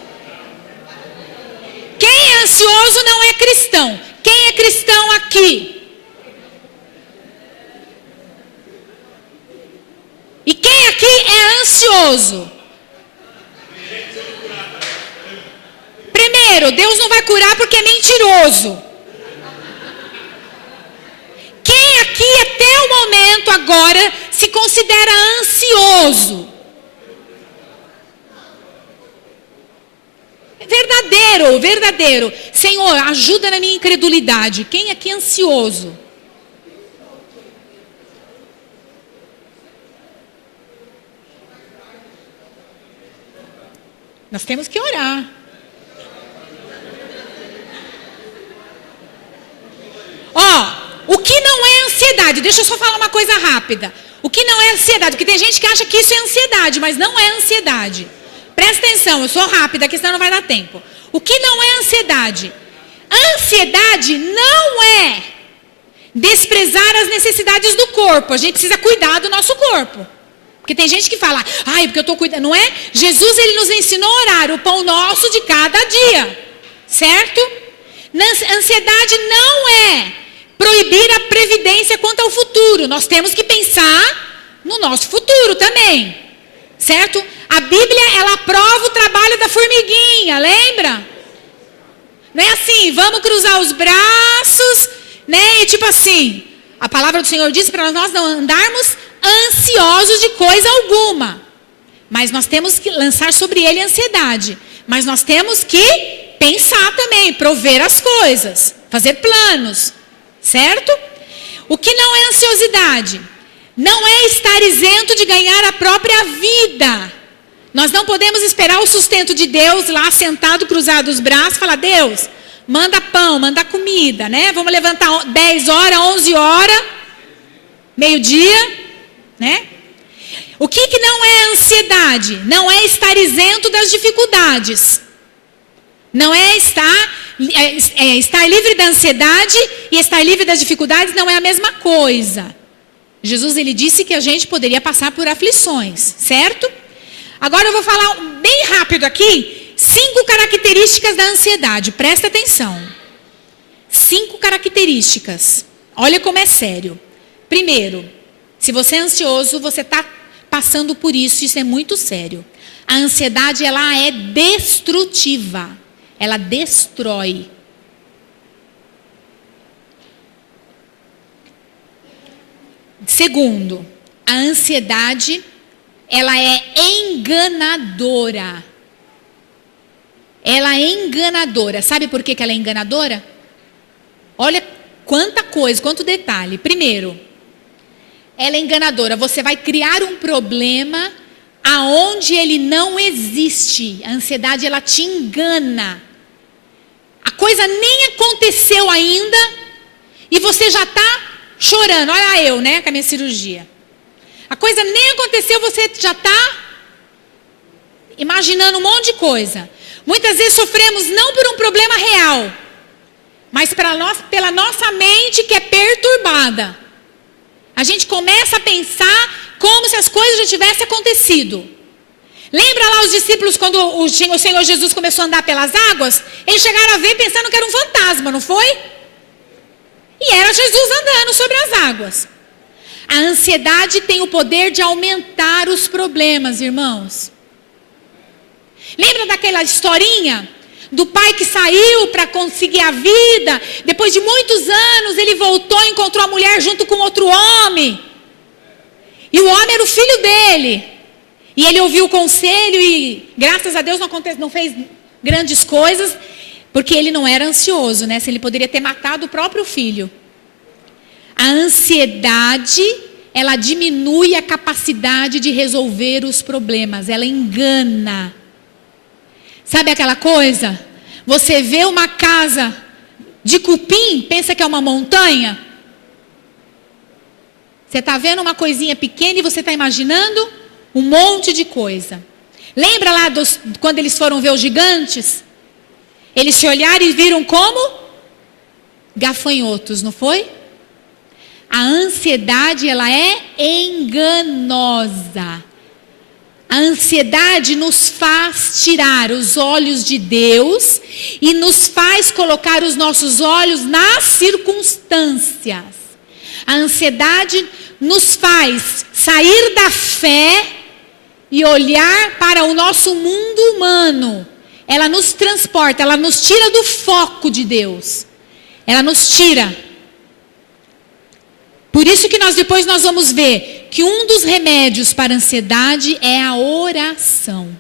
Quem é ansioso não é cristão. Quem é cristão aqui? E quem aqui é ansioso? Primeiro, Deus não vai curar porque é mentiroso. Quem aqui até o momento agora se considera ansioso? Verdadeiro. Senhor, ajuda na minha incredulidade. Quem aqui é ansioso? Nós temos que orar. O que não é ansiedade? Deixa eu só falar uma coisa rápida. O que não é ansiedade? Porque tem gente que acha que isso é ansiedade, mas não é ansiedade. Presta atenção, eu sou rápida, que senão não vai dar tempo. O que não é ansiedade? Ansiedade não é desprezar as necessidades do corpo. A gente precisa cuidar do nosso corpo. Porque tem gente que fala, porque eu estou cuidando. Não é? Jesus, ele nos ensinou a orar o pão nosso de cada dia. Certo? Ansiedade não é proibir a previdência quanto ao futuro. Nós temos que pensar no nosso futuro também. Certo? A Bíblia, ela aprova o trabalho da formiguinha, lembra? Não é assim, vamos cruzar os braços né? E tipo assim, a palavra do Senhor diz para nós não andarmos ansiosos de coisa alguma. Mas nós temos que lançar sobre ele a ansiedade. Mas nós temos que pensar também, prover as coisas, fazer planos, certo? O que não é ansiosidade? Não é estar isento de ganhar a própria vida. Nós não podemos esperar o sustento de Deus lá sentado, cruzado os braços, falar, Deus, manda pão, manda comida, né? Vamos levantar 10 horas, 11 horas, meio-dia, né? O que não é ansiedade? Não é estar isento das dificuldades. Não é estar livre da ansiedade e estar livre das dificuldades não é a mesma coisa. Jesus, ele disse que a gente poderia passar por aflições, certo? Agora eu vou falar bem rápido aqui, 5 características da ansiedade, presta atenção. 5 características, olha como é sério. Primeiro, se você é ansioso, você está passando por isso é muito sério. A ansiedade, ela é destrutiva. Ela destrói. Segundo, a ansiedade, ela é enganadora. Ela é enganadora. Sabe por que ela é enganadora? Olha quanta coisa, quanto detalhe. Primeiro, ela é enganadora. Você vai criar um problema aonde ele não existe. A ansiedade, ela te engana. A coisa nem aconteceu ainda e você já está chorando. Olha eu, né, com a minha cirurgia. A coisa nem aconteceu, você já está imaginando um monte de coisa. Muitas vezes sofremos não por um problema real, mas pela nossa mente que é perturbada. A gente começa a pensar como se as coisas já tivessem acontecido. Lembra lá os discípulos quando o Senhor Jesus começou a andar pelas águas? Eles chegaram a ver pensando que era um fantasma, não foi? E era Jesus andando sobre as águas. A ansiedade tem o poder de aumentar os problemas, irmãos. Lembra daquela historinha do pai que saiu para conseguir a vida? Depois de muitos anos, ele voltou e encontrou a mulher junto com outro homem. E o homem era o filho dele. E ele ouviu o conselho e, graças a Deus, não fez grandes coisas, porque ele não era ansioso, né? Se ele poderia ter matado o próprio filho. A ansiedade, ela diminui a capacidade de resolver os problemas. Ela engana. Sabe aquela coisa? Você vê uma casa de cupim, pensa que é uma montanha? Você está vendo uma coisinha pequena e você está imaginando um monte de coisa. Lembra lá quando eles foram ver os gigantes? Eles se olharam e viram como? Gafanhotos, não foi? A ansiedade, ela é enganosa. A ansiedade nos faz tirar os olhos de Deus e nos faz colocar os nossos olhos nas circunstâncias. A ansiedade nos faz sair da fé e olhar para o nosso mundo humano. Ela nos transporta, ela nos tira do foco de Deus. Ela nos tira. Por isso que depois nós vamos ver que um dos remédios para a ansiedade é a oração.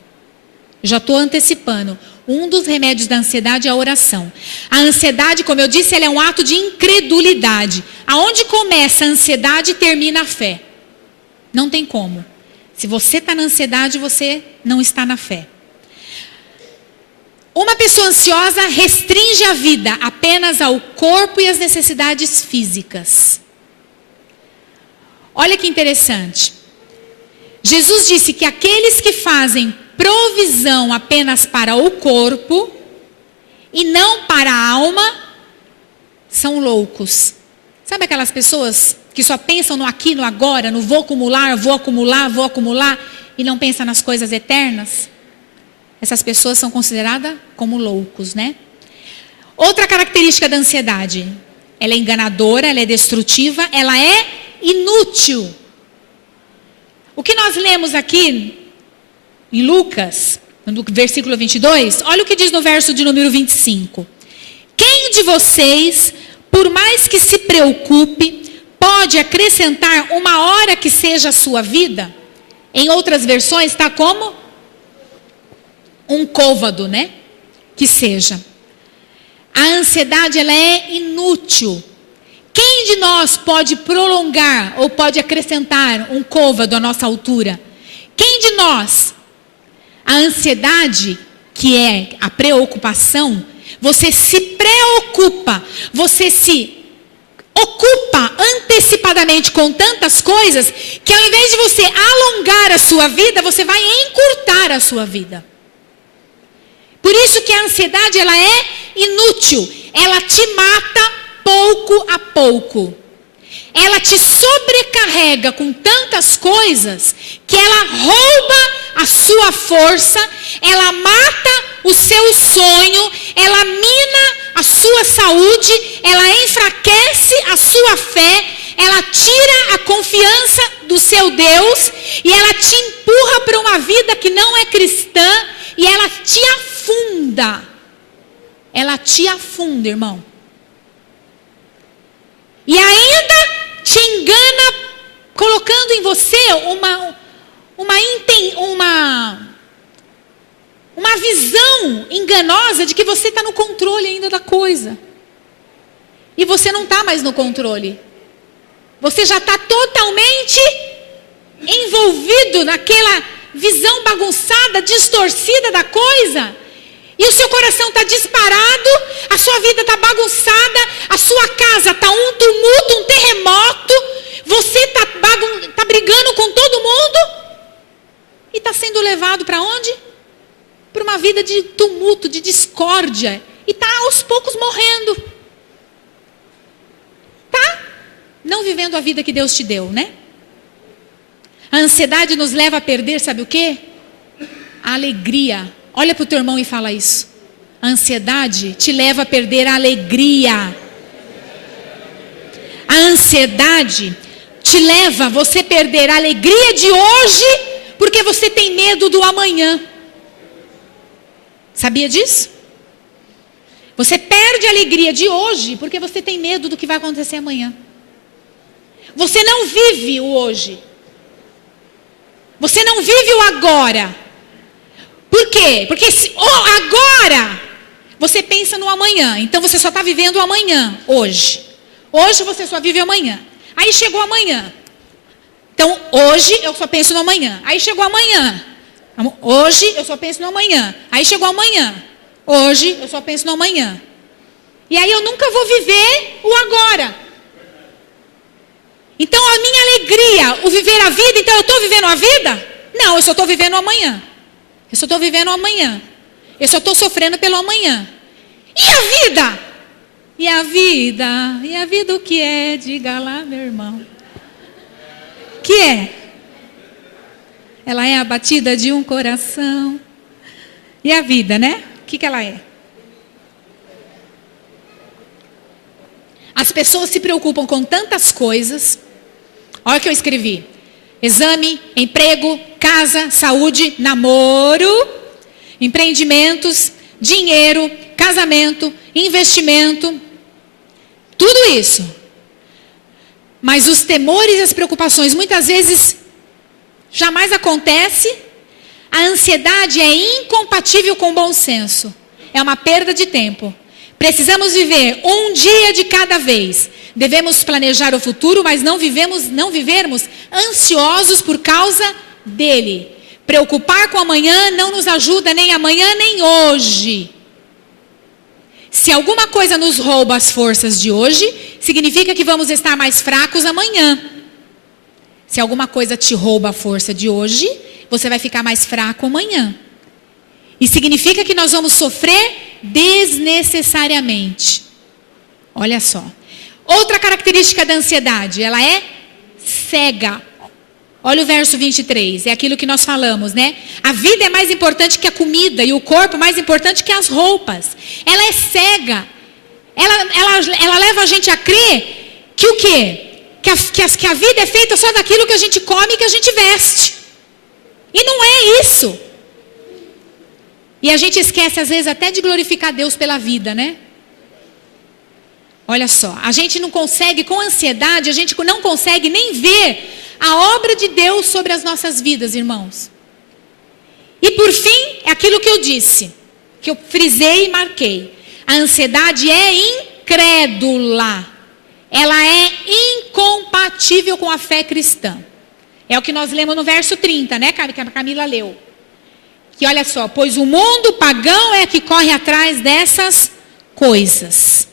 Já estou antecipando. Um dos remédios da ansiedade é a oração. A ansiedade, como eu disse, ela é um ato de incredulidade. Aonde começa a ansiedade, termina a fé. Não tem como. Se você está na ansiedade, você não está na fé. Uma pessoa ansiosa restringe a vida apenas ao corpo e às necessidades físicas. Olha que interessante. Jesus disse que aqueles que fazem provisão apenas para o corpo e não para a alma são loucos. Sabe aquelas pessoas que só pensam no aqui, no agora, no vou acumular e não pensam nas coisas eternas? Essas pessoas são consideradas como loucos, né? Outra característica da ansiedade, ela é enganadora, ela é destrutiva, ela é inútil. O que nós lemos aqui em Lucas, no versículo 22, olha o que diz no verso de número 25. Quem de vocês, por mais que se preocupe, pode acrescentar uma hora que seja a sua vida? Em outras versões está como um côvado, né? Que seja. A ansiedade, ela é inútil. Quem de nós pode prolongar ou pode acrescentar um côvado à nossa altura? Quem de nós? A ansiedade, que é a preocupação, você se preocupa, você se ocupa antecipadamente com tantas coisas, que ao invés de você alongar a sua vida, você vai encurtar a sua vida. Por isso que a ansiedade, ela é inútil, ela te mata pouco a pouco. Ela te sobrecarrega com tantas coisas que ela rouba a sua força, ela mata o seu sonho, ela mina a sua saúde, ela enfraquece a sua fé, ela tira a confiança do seu Deus e ela te empurra para uma vida que não é cristã e ela te afunda. Ela te afunda, irmão. E ainda te engana, colocando em você uma visão enganosa de que você está no controle ainda da coisa. E você não está mais no controle. Você já está totalmente envolvido naquela visão bagunçada, distorcida da coisa. E o seu coração está disparado, a sua vida está bagunçada, a sua casa está um tumulto, um terremoto, você está brigando com todo mundo e está sendo levado para onde? Para uma vida de tumulto, de discórdia, e está aos poucos morrendo. Tá? Não vivendo a vida que Deus te deu, né? A ansiedade nos leva a perder, sabe o quê? A alegria. Olha para o teu irmão e fala isso. A ansiedade te leva a perder a alegria. A ansiedade te leva a você perder a alegria de hoje, porque você tem medo do amanhã. Sabia disso? Você perde a alegria de hoje, porque você tem medo do que vai acontecer amanhã. Você não vive o hoje. Você não vive o agora. Por quê? Porque agora você pensa no amanhã. Então você só está vivendo o amanhã, hoje. Hoje você só vive o amanhã. Aí chegou amanhã. Então hoje eu só penso no amanhã. Aí chegou amanhã. Hoje eu só penso no amanhã. Aí chegou amanhã. Hoje eu só penso no amanhã. E aí eu nunca vou viver o agora. Então a minha alegria, o viver a vida, então eu estou vivendo a vida? Não, eu só estou vivendo o amanhã. Eu só estou vivendo o amanhã. Eu só estou sofrendo pelo amanhã. E a vida? E a vida? E a vida o que é? Diga lá, meu irmão. Que é? Ela é a batida de um coração. E a vida, né? O que ela é? As pessoas se preocupam com tantas coisas. Olha o que eu escrevi. Exame, emprego, casa, saúde, namoro, empreendimentos, dinheiro, casamento, investimento. Tudo isso. Mas os temores e as preocupações muitas vezes jamais acontece. A ansiedade é incompatível com o bom senso. É uma perda de tempo. Precisamos viver um dia de cada vez. Devemos planejar o futuro, mas não vivermos ansiosos por causa dele. Preocupar com amanhã não nos ajuda nem amanhã nem hoje. Se alguma coisa nos rouba as forças de hoje, significa que vamos estar mais fracos amanhã. Se alguma coisa te rouba a força de hoje, você vai ficar mais fraco amanhã. E significa que nós vamos sofrer desnecessariamente. Olha só. Outra característica da ansiedade, ela é cega. Olha o verso 23, é aquilo que nós falamos, né? A vida é mais importante que a comida e o corpo mais importante que as roupas. Ela é cega. Ela leva a gente a crer que o quê? Que a vida é feita só daquilo que a gente come e que a gente veste. E não é isso. E a gente esquece às vezes até de glorificar Deus pela vida, né? Olha só, a gente não consegue, com ansiedade, a gente não consegue nem ver a obra de Deus sobre as nossas vidas, irmãos. E por fim, é aquilo que eu disse, que eu frisei e marquei. A ansiedade é incrédula. Ela é incompatível com a fé cristã. É o que nós lemos no verso 30, né, que a Camila leu. Que olha só, pois o mundo pagão é que corre atrás dessas coisas.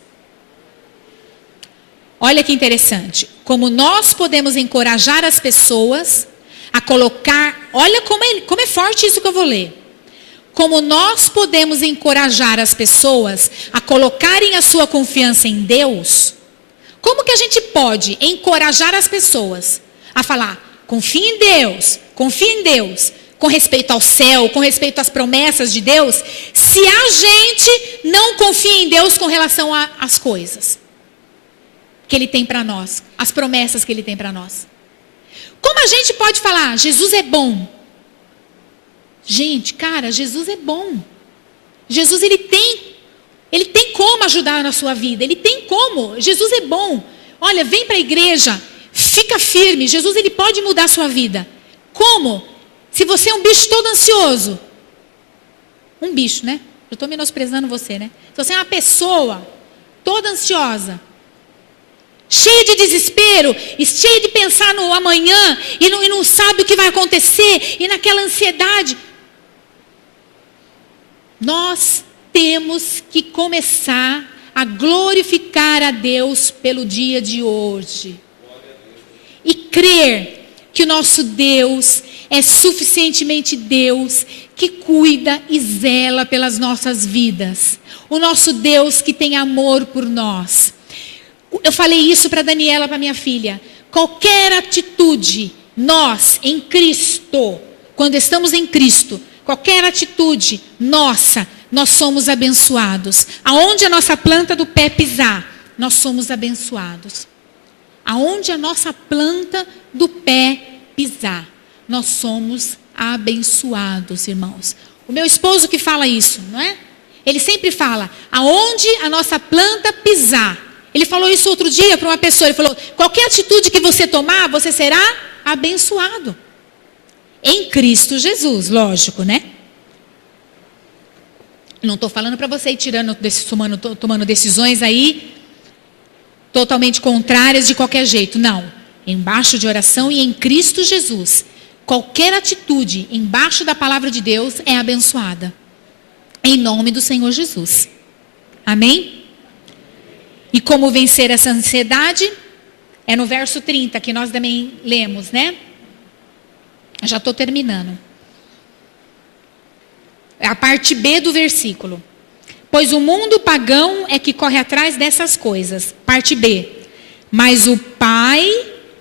Olha que interessante. Como nós podemos encorajar as pessoas a colocar... Olha como é forte isso que eu vou ler. Como nós podemos encorajar as pessoas a colocarem a sua confiança em Deus. Como que a gente pode encorajar as pessoas a falar, confie em Deus, com respeito ao céu, com respeito às promessas de Deus, se a gente não confia em Deus com relação às coisas que Ele tem para nós, as promessas que Ele tem para nós. Como a gente pode falar, Jesus é bom? Gente, cara, Jesus é bom. Jesus, ele tem como ajudar na sua vida. Ele tem como. Jesus é bom. Olha, vem para a igreja. Fica firme. Jesus, ele pode mudar a sua vida. Como? Se você é um bicho todo ansioso. Um bicho, né? Eu estou menosprezando você, né? Se você é uma pessoa toda ansiosa, cheia de desespero, e cheia de pensar no amanhã, e não sabe o que vai acontecer, e naquela ansiedade, nós temos que começar a glorificar a Deus pelo dia de hoje. E crer que o nosso Deus é suficientemente Deus que cuida e zela pelas nossas vidas. O nosso Deus que tem amor por nós. Eu falei isso para Daniela, para minha filha. Qualquer atitude, nós em Cristo, quando estamos em Cristo, qualquer atitude nossa, nós somos abençoados. Aonde a nossa planta do pé pisar, nós somos abençoados. Aonde a nossa planta do pé pisar, nós somos abençoados, irmãos. O meu esposo que fala isso, não é? Ele sempre fala, aonde a nossa planta pisar. Ele falou isso outro dia para uma pessoa, ele falou, qualquer atitude que você tomar, você será abençoado. Em Cristo Jesus, lógico, né? Não estou falando para você ir tomando decisões aí totalmente contrárias de qualquer jeito. Não. Embaixo de oração e em Cristo Jesus. Qualquer atitude embaixo da palavra de Deus é abençoada. Em nome do Senhor Jesus. Amém? E como vencer essa ansiedade? É no verso 30 que nós também lemos, né? Já estou terminando. É a parte B do versículo. Pois o mundo pagão é que corre atrás dessas coisas. Parte B. Mas o Pai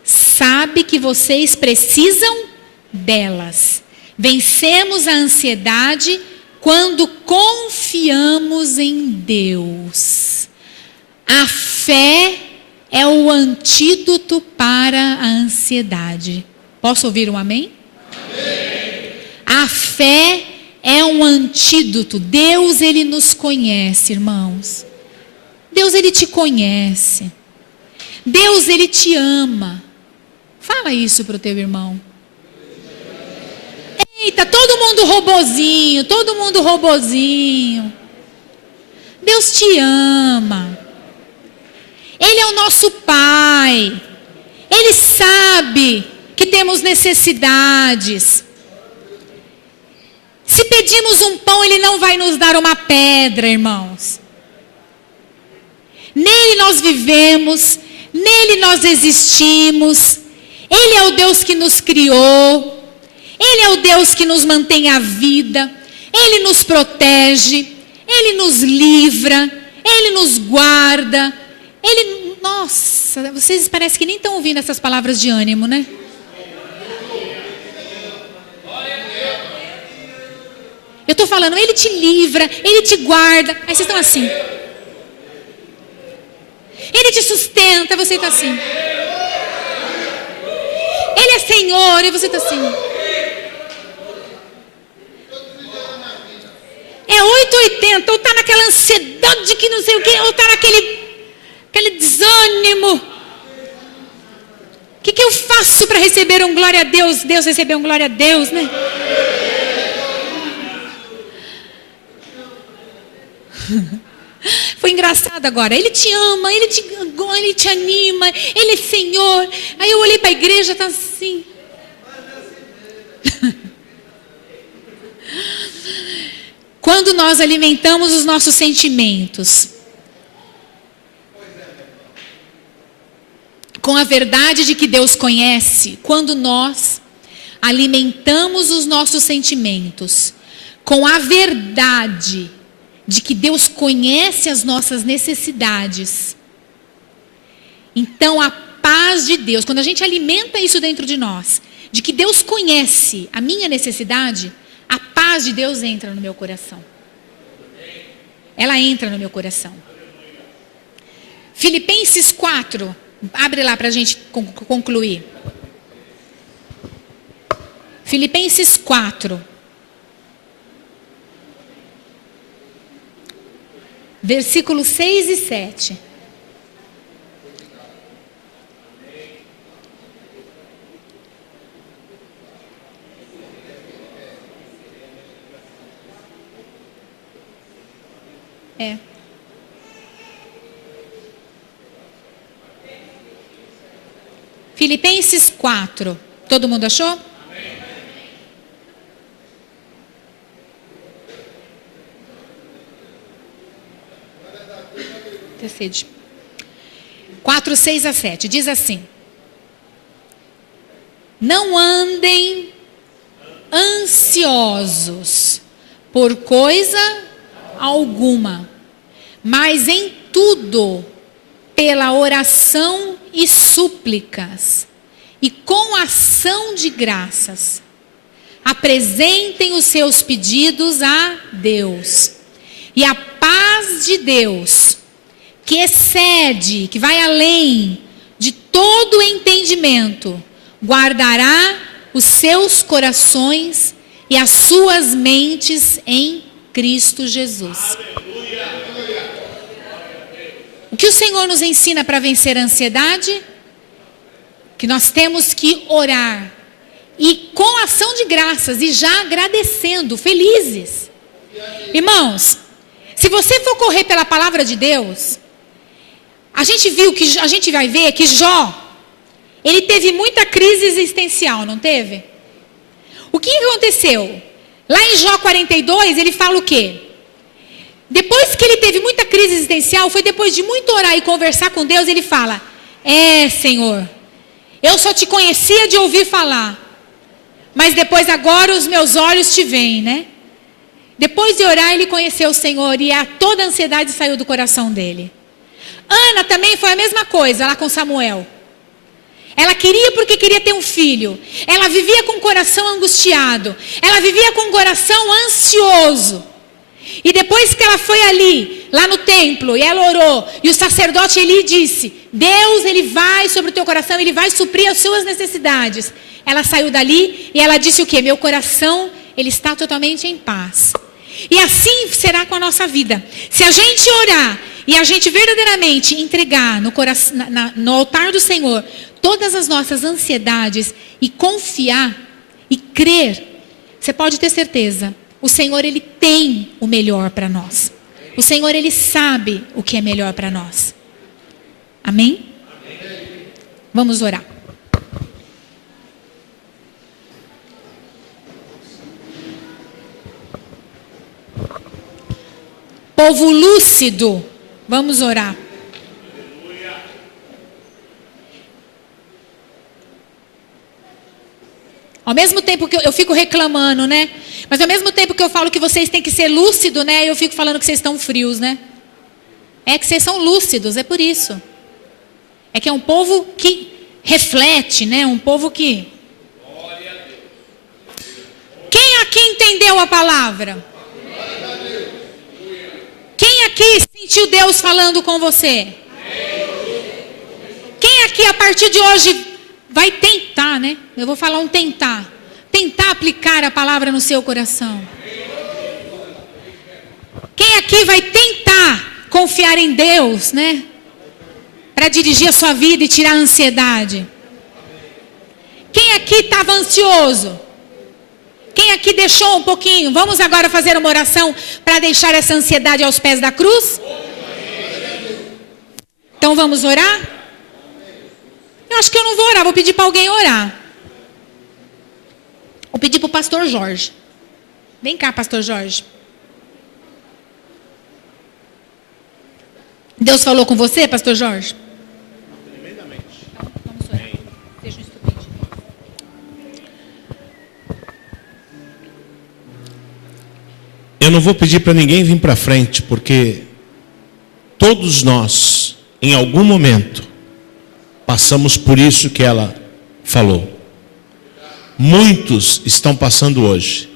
sabe que vocês precisam delas. Vencemos a ansiedade quando confiamos em Deus. A fé é o antídoto para a ansiedade. Posso ouvir um amém? Amém. A fé é um antídoto. Deus, ele nos conhece, irmãos. Deus, ele te conhece. Deus, ele te ama. Fala isso para o teu irmão. Eita, todo mundo robozinho. Deus te ama. Ele é o nosso Pai. Ele sabe que temos necessidades. Se pedimos um pão, Ele não vai nos dar uma pedra, irmãos. Nele nós vivemos, nele nós existimos. Ele é o Deus que nos criou. Ele é o Deus que nos mantém a vida. Ele nos protege. Ele nos livra. Ele nos guarda. Ele, nossa, vocês parecem que nem estão ouvindo essas palavras de ânimo, né? Eu estou falando, Ele te livra, Ele te guarda. Aí vocês estão assim. Ele te sustenta, você está assim. Ele é Senhor, e você está assim. É 880, ou está naquela ansiedade que não sei o quê, ou está naquela aquele desânimo. O que eu faço para receber um glória a Deus? Deus recebeu um glória a Deus, né? Foi engraçado agora. Ele te ama, ele te anima, ele é Senhor. Aí eu olhei para a igreja, tá assim. Quando nós alimentamos os nossos sentimentos com a verdade de que Deus conhece, quando nós alimentamos os nossos sentimentos com a verdade de que Deus conhece as nossas necessidades, então a paz de Deus, quando a gente alimenta isso dentro de nós, de que Deus conhece a minha necessidade, a paz de Deus entra no meu coração. Ela entra no meu coração. Filipenses 4, abre lá para a gente concluir. Filipenses 4. Versículos 6 e 7. Filipenses 4. Todo mundo achou? Decide. 4, 6 a 7. Diz assim: não andem ansiosos por coisa alguma, mas em tudo, pela oração e súplicas, e com ação de graças, apresentem os seus pedidos a Deus. E a paz de Deus, que excede, que vai além de todo entendimento, guardará os seus corações e as suas mentes em Cristo Jesus. O que o Senhor nos ensina para vencer a ansiedade? Que nós temos que orar. E com ação de graças, e já agradecendo, felizes. Irmãos, se você for correr pela palavra de Deus, a gente vai ver que Jó, ele teve muita crise existencial, não teve? O que aconteceu? Lá em Jó 42, ele fala o quê? Depois que ele teve muita crise existencial, foi depois de muito orar e conversar com Deus, ele fala: Senhor, eu só te conhecia de ouvir falar, mas depois agora os meus olhos te veem, né? Depois de orar, ele conheceu o Senhor e toda a ansiedade saiu do coração dele. Ana também foi a mesma coisa lá com Samuel. Ela queria porque queria ter um filho. Ela vivia com o coração angustiado. Ela vivia com o coração ansioso. E depois que ela foi ali, lá no templo, e ela orou, e o sacerdote Eli disse: Deus, ele vai sobre o teu coração, ele vai suprir as suas necessidades. Ela saiu dali e ela disse o quê? Meu coração, ele está totalmente em paz. E assim será com a nossa vida. Se a gente orar e a gente verdadeiramente entregar no, coração, no altar do Senhor todas as nossas ansiedades e confiar e crer, você pode ter certeza, o Senhor, ele tem o melhor para nós. O Senhor, ele sabe o que é melhor para nós. Amém? Vamos orar. Povo lúcido, vamos orar. Ao mesmo tempo que eu fico reclamando, né? Mas ao mesmo tempo que eu falo que vocês têm que ser lúcidos, né? Eu fico falando que vocês estão frios, né? É que vocês são lúcidos, é por isso. É que é um povo que reflete, né? Um povo que... Quem aqui entendeu a palavra? Quem aqui sentiu Deus falando com você? Quem aqui a partir de hoje vai tentar, né? Eu vou falar um tentar. Tentar aplicar a palavra no seu coração. Quem aqui vai tentar confiar em Deus, né? para dirigir a sua vida e tirar a ansiedade. Quem aqui estava ansioso? Quem aqui deixou um pouquinho? Vamos agora fazer uma oração para deixar essa ansiedade aos pés da cruz? Então vamos orar? Eu acho que eu não vou orar, vou pedir para alguém orar. Vou pedir para o pastor Jorge. Vem cá, pastor Jorge. Deus falou com você, pastor Jorge? Tremendamente. Então, vamos orar. Seja um instrumento. Eu não vou pedir para ninguém vir para frente, porque todos nós, em algum momento, passamos por isso que ela falou. Muitos estão passando hoje.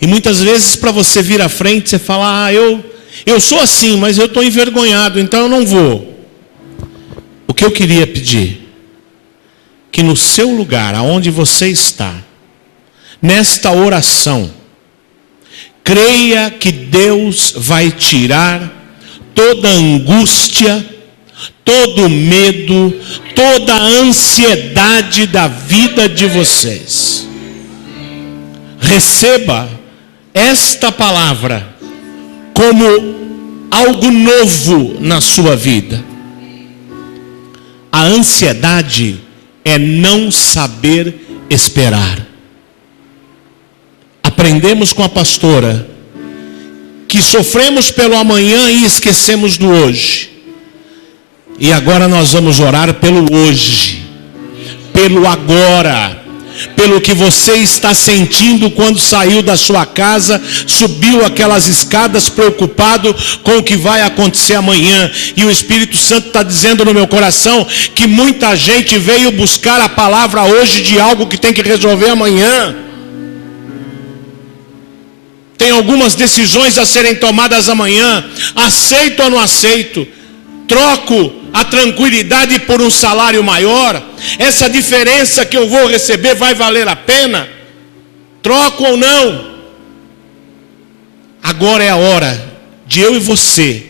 E muitas vezes para você vir à frente, você fala, eu sou assim, mas eu estou envergonhado, então eu não vou. O que eu queria pedir, que no seu lugar, aonde você está, nesta oração, creia que Deus vai tirar toda angústia, todo medo, toda a ansiedade da vida de vocês. Receba esta palavra como algo novo na sua vida. A ansiedade é não saber esperar. Aprendemos com a pastora que sofremos pelo amanhã e esquecemos do hoje. E agora nós vamos orar pelo hoje, pelo agora, pelo que você está sentindo quando saiu da sua casa, subiu aquelas escadas preocupado com o que vai acontecer amanhã. E o Espírito Santo está dizendo no meu coração que muita gente veio buscar a palavra hoje de algo que tem que resolver amanhã. Tem algumas decisões a serem tomadas amanhã. Aceito ou não aceito? Troco a tranquilidade por um salário maior? Essa diferença que eu vou receber vai valer a pena? Troco ou não? Agora é a hora de eu e você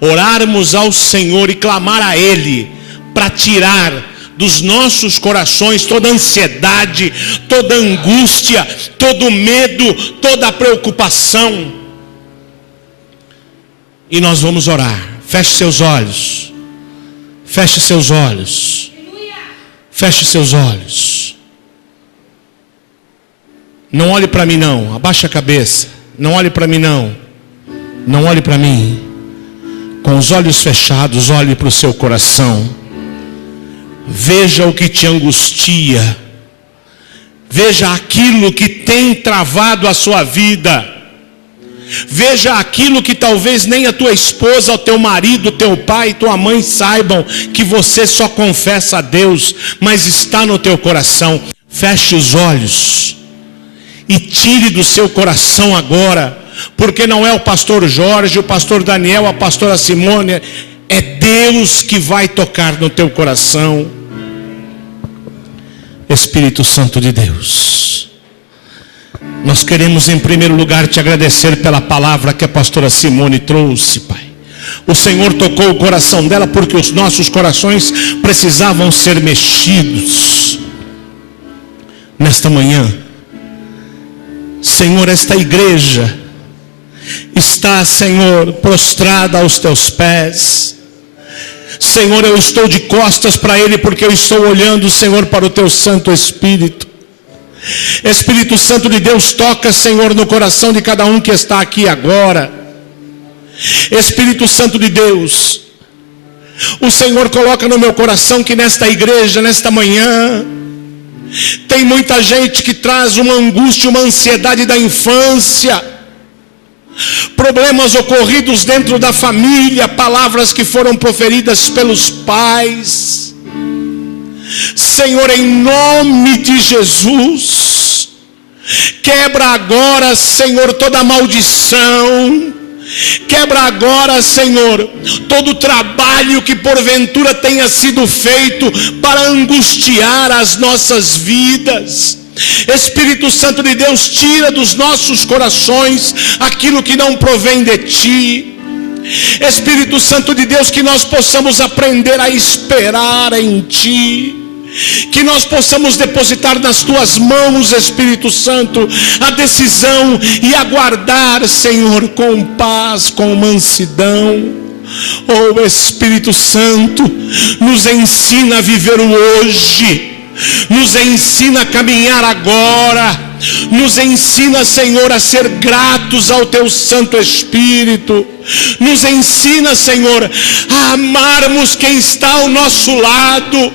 orarmos ao Senhor e clamar a Ele para tirar dos nossos corações toda ansiedade, toda angústia, todo medo, toda preocupação. E nós vamos orar. Feche seus olhos. Feche seus olhos. Feche seus olhos. Não olhe para mim não. Abaixa a cabeça. Não olhe para mim não. Não olhe para mim. Com os olhos fechados, olhe para o seu coração. Veja o que te angustia. Veja aquilo que tem travado a sua vida. Veja aquilo que talvez nem a tua esposa, o teu marido, o teu pai, tua mãe saibam, que você só confessa a Deus, mas está no teu coração. Feche os olhos e tire do seu coração agora, porque não é o pastor Jorge, o pastor Daniel, a pastora Simone, é Deus que vai tocar no teu coração. Espírito Santo de Deus, nós queremos em primeiro lugar te agradecer pela palavra que a pastora Simone trouxe, Pai. O Senhor tocou o coração dela porque os nossos corações precisavam ser mexidos. Nesta manhã, Senhor, esta igreja está, Senhor, prostrada aos teus pés. Senhor, eu estou de costas para Ele porque eu estou olhando, Senhor, para o Teu Santo Espírito. Espírito Santo de Deus, toca, Senhor, no coração de cada um que está aqui agora. Espírito Santo de Deus, o Senhor coloca no meu coração que nesta igreja, nesta manhã, tem muita gente que traz uma angústia, uma ansiedade da infância, problemas ocorridos dentro da família, palavras que foram proferidas pelos pais. Senhor, em nome de Jesus, quebra agora, Senhor, toda maldição. Quebra agora, Senhor, todo trabalho que porventura tenha sido feito para angustiar as nossas vidas. Espírito Santo de Deus, tira dos nossos corações aquilo que não provém de Ti. Espírito Santo de Deus, que nós possamos aprender a esperar em Ti, que nós possamos depositar nas Tuas mãos, Espírito Santo, a decisão e aguardar, Senhor, com paz, com mansidão. Oh Espírito Santo, nos ensina a viver o hoje, nos ensina a caminhar agora, nos ensina, Senhor, a ser gratos ao Teu Santo Espírito. Nos ensina, Senhor, a amarmos quem está ao nosso lado.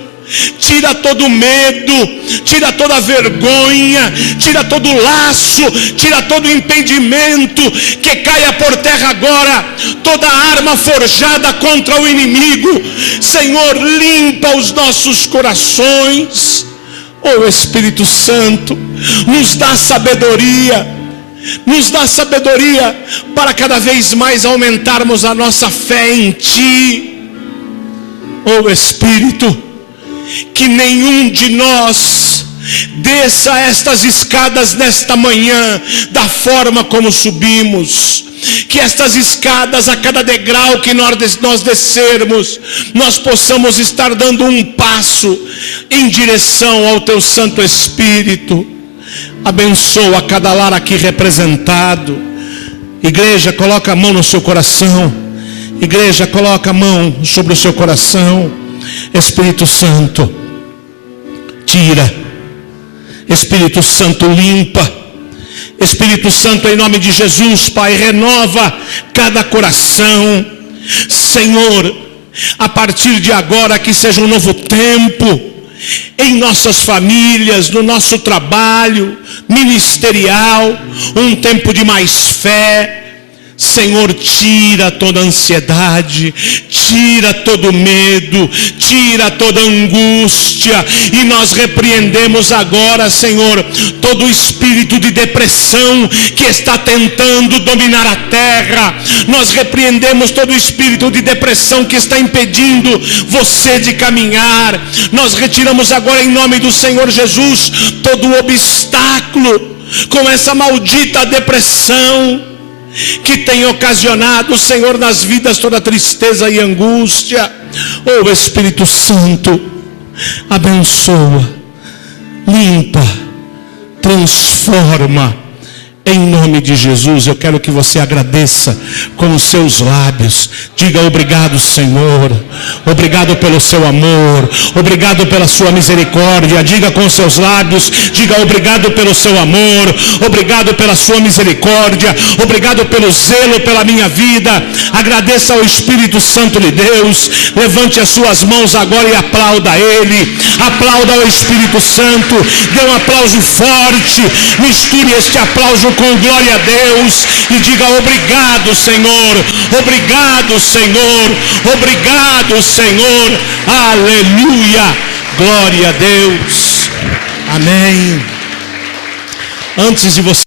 Tira todo medo, tira toda vergonha, tira todo laço, tira todo impedimento, que caia por terra agora toda arma forjada contra o inimigo. Senhor, limpa os nossos corações. Oh Espírito Santo, nos dá sabedoria para cada vez mais aumentarmos a nossa fé em Ti. Oh Espírito, que nenhum de nós desça estas escadas nesta manhã da forma como subimos. Que estas escadas, a cada degrau que nós descermos, nós possamos estar dando um passo em direção ao Teu Santo Espírito. Abençoa cada lar aqui representado. Igreja, coloca a mão no seu coração. Igreja, coloca a mão sobre o seu coração. Espírito Santo, tira. Espírito Santo, limpa. Espírito Santo, em nome de Jesus, Pai, renova cada coração. Senhor, a partir de agora que seja um novo tempo em nossas famílias, no nosso trabalho ministerial, um tempo de mais fé. Senhor, tira toda ansiedade, tira todo medo, tira toda angústia, e nós repreendemos agora, Senhor, todo espírito de depressão que está tentando dominar a terra. Nós repreendemos todo espírito de depressão que está impedindo você de caminhar. Nós retiramos agora, em nome do Senhor Jesus, todo obstáculo com essa maldita depressão que tem ocasionado, Senhor, nas vidas toda tristeza e angústia. Oh Espírito Santo, abençoa, limpa, transforma. Em nome de Jesus, eu quero que você agradeça com os seus lábios. Diga obrigado, Senhor. Obrigado pelo seu amor. Obrigado pela sua misericórdia. Diga com os seus lábios. Diga obrigado pelo seu amor. Obrigado pela sua misericórdia. Obrigado pelo zelo pela minha vida. Agradeça ao Espírito Santo de Deus. Levante as suas mãos agora e aplauda a Ele. Aplauda ao Espírito Santo. Dê um aplauso forte. Misture este aplauso com glória a Deus e diga obrigado, Senhor. Obrigado, Senhor. Obrigado, Senhor. Aleluia. Glória a Deus. Amém. Antes de você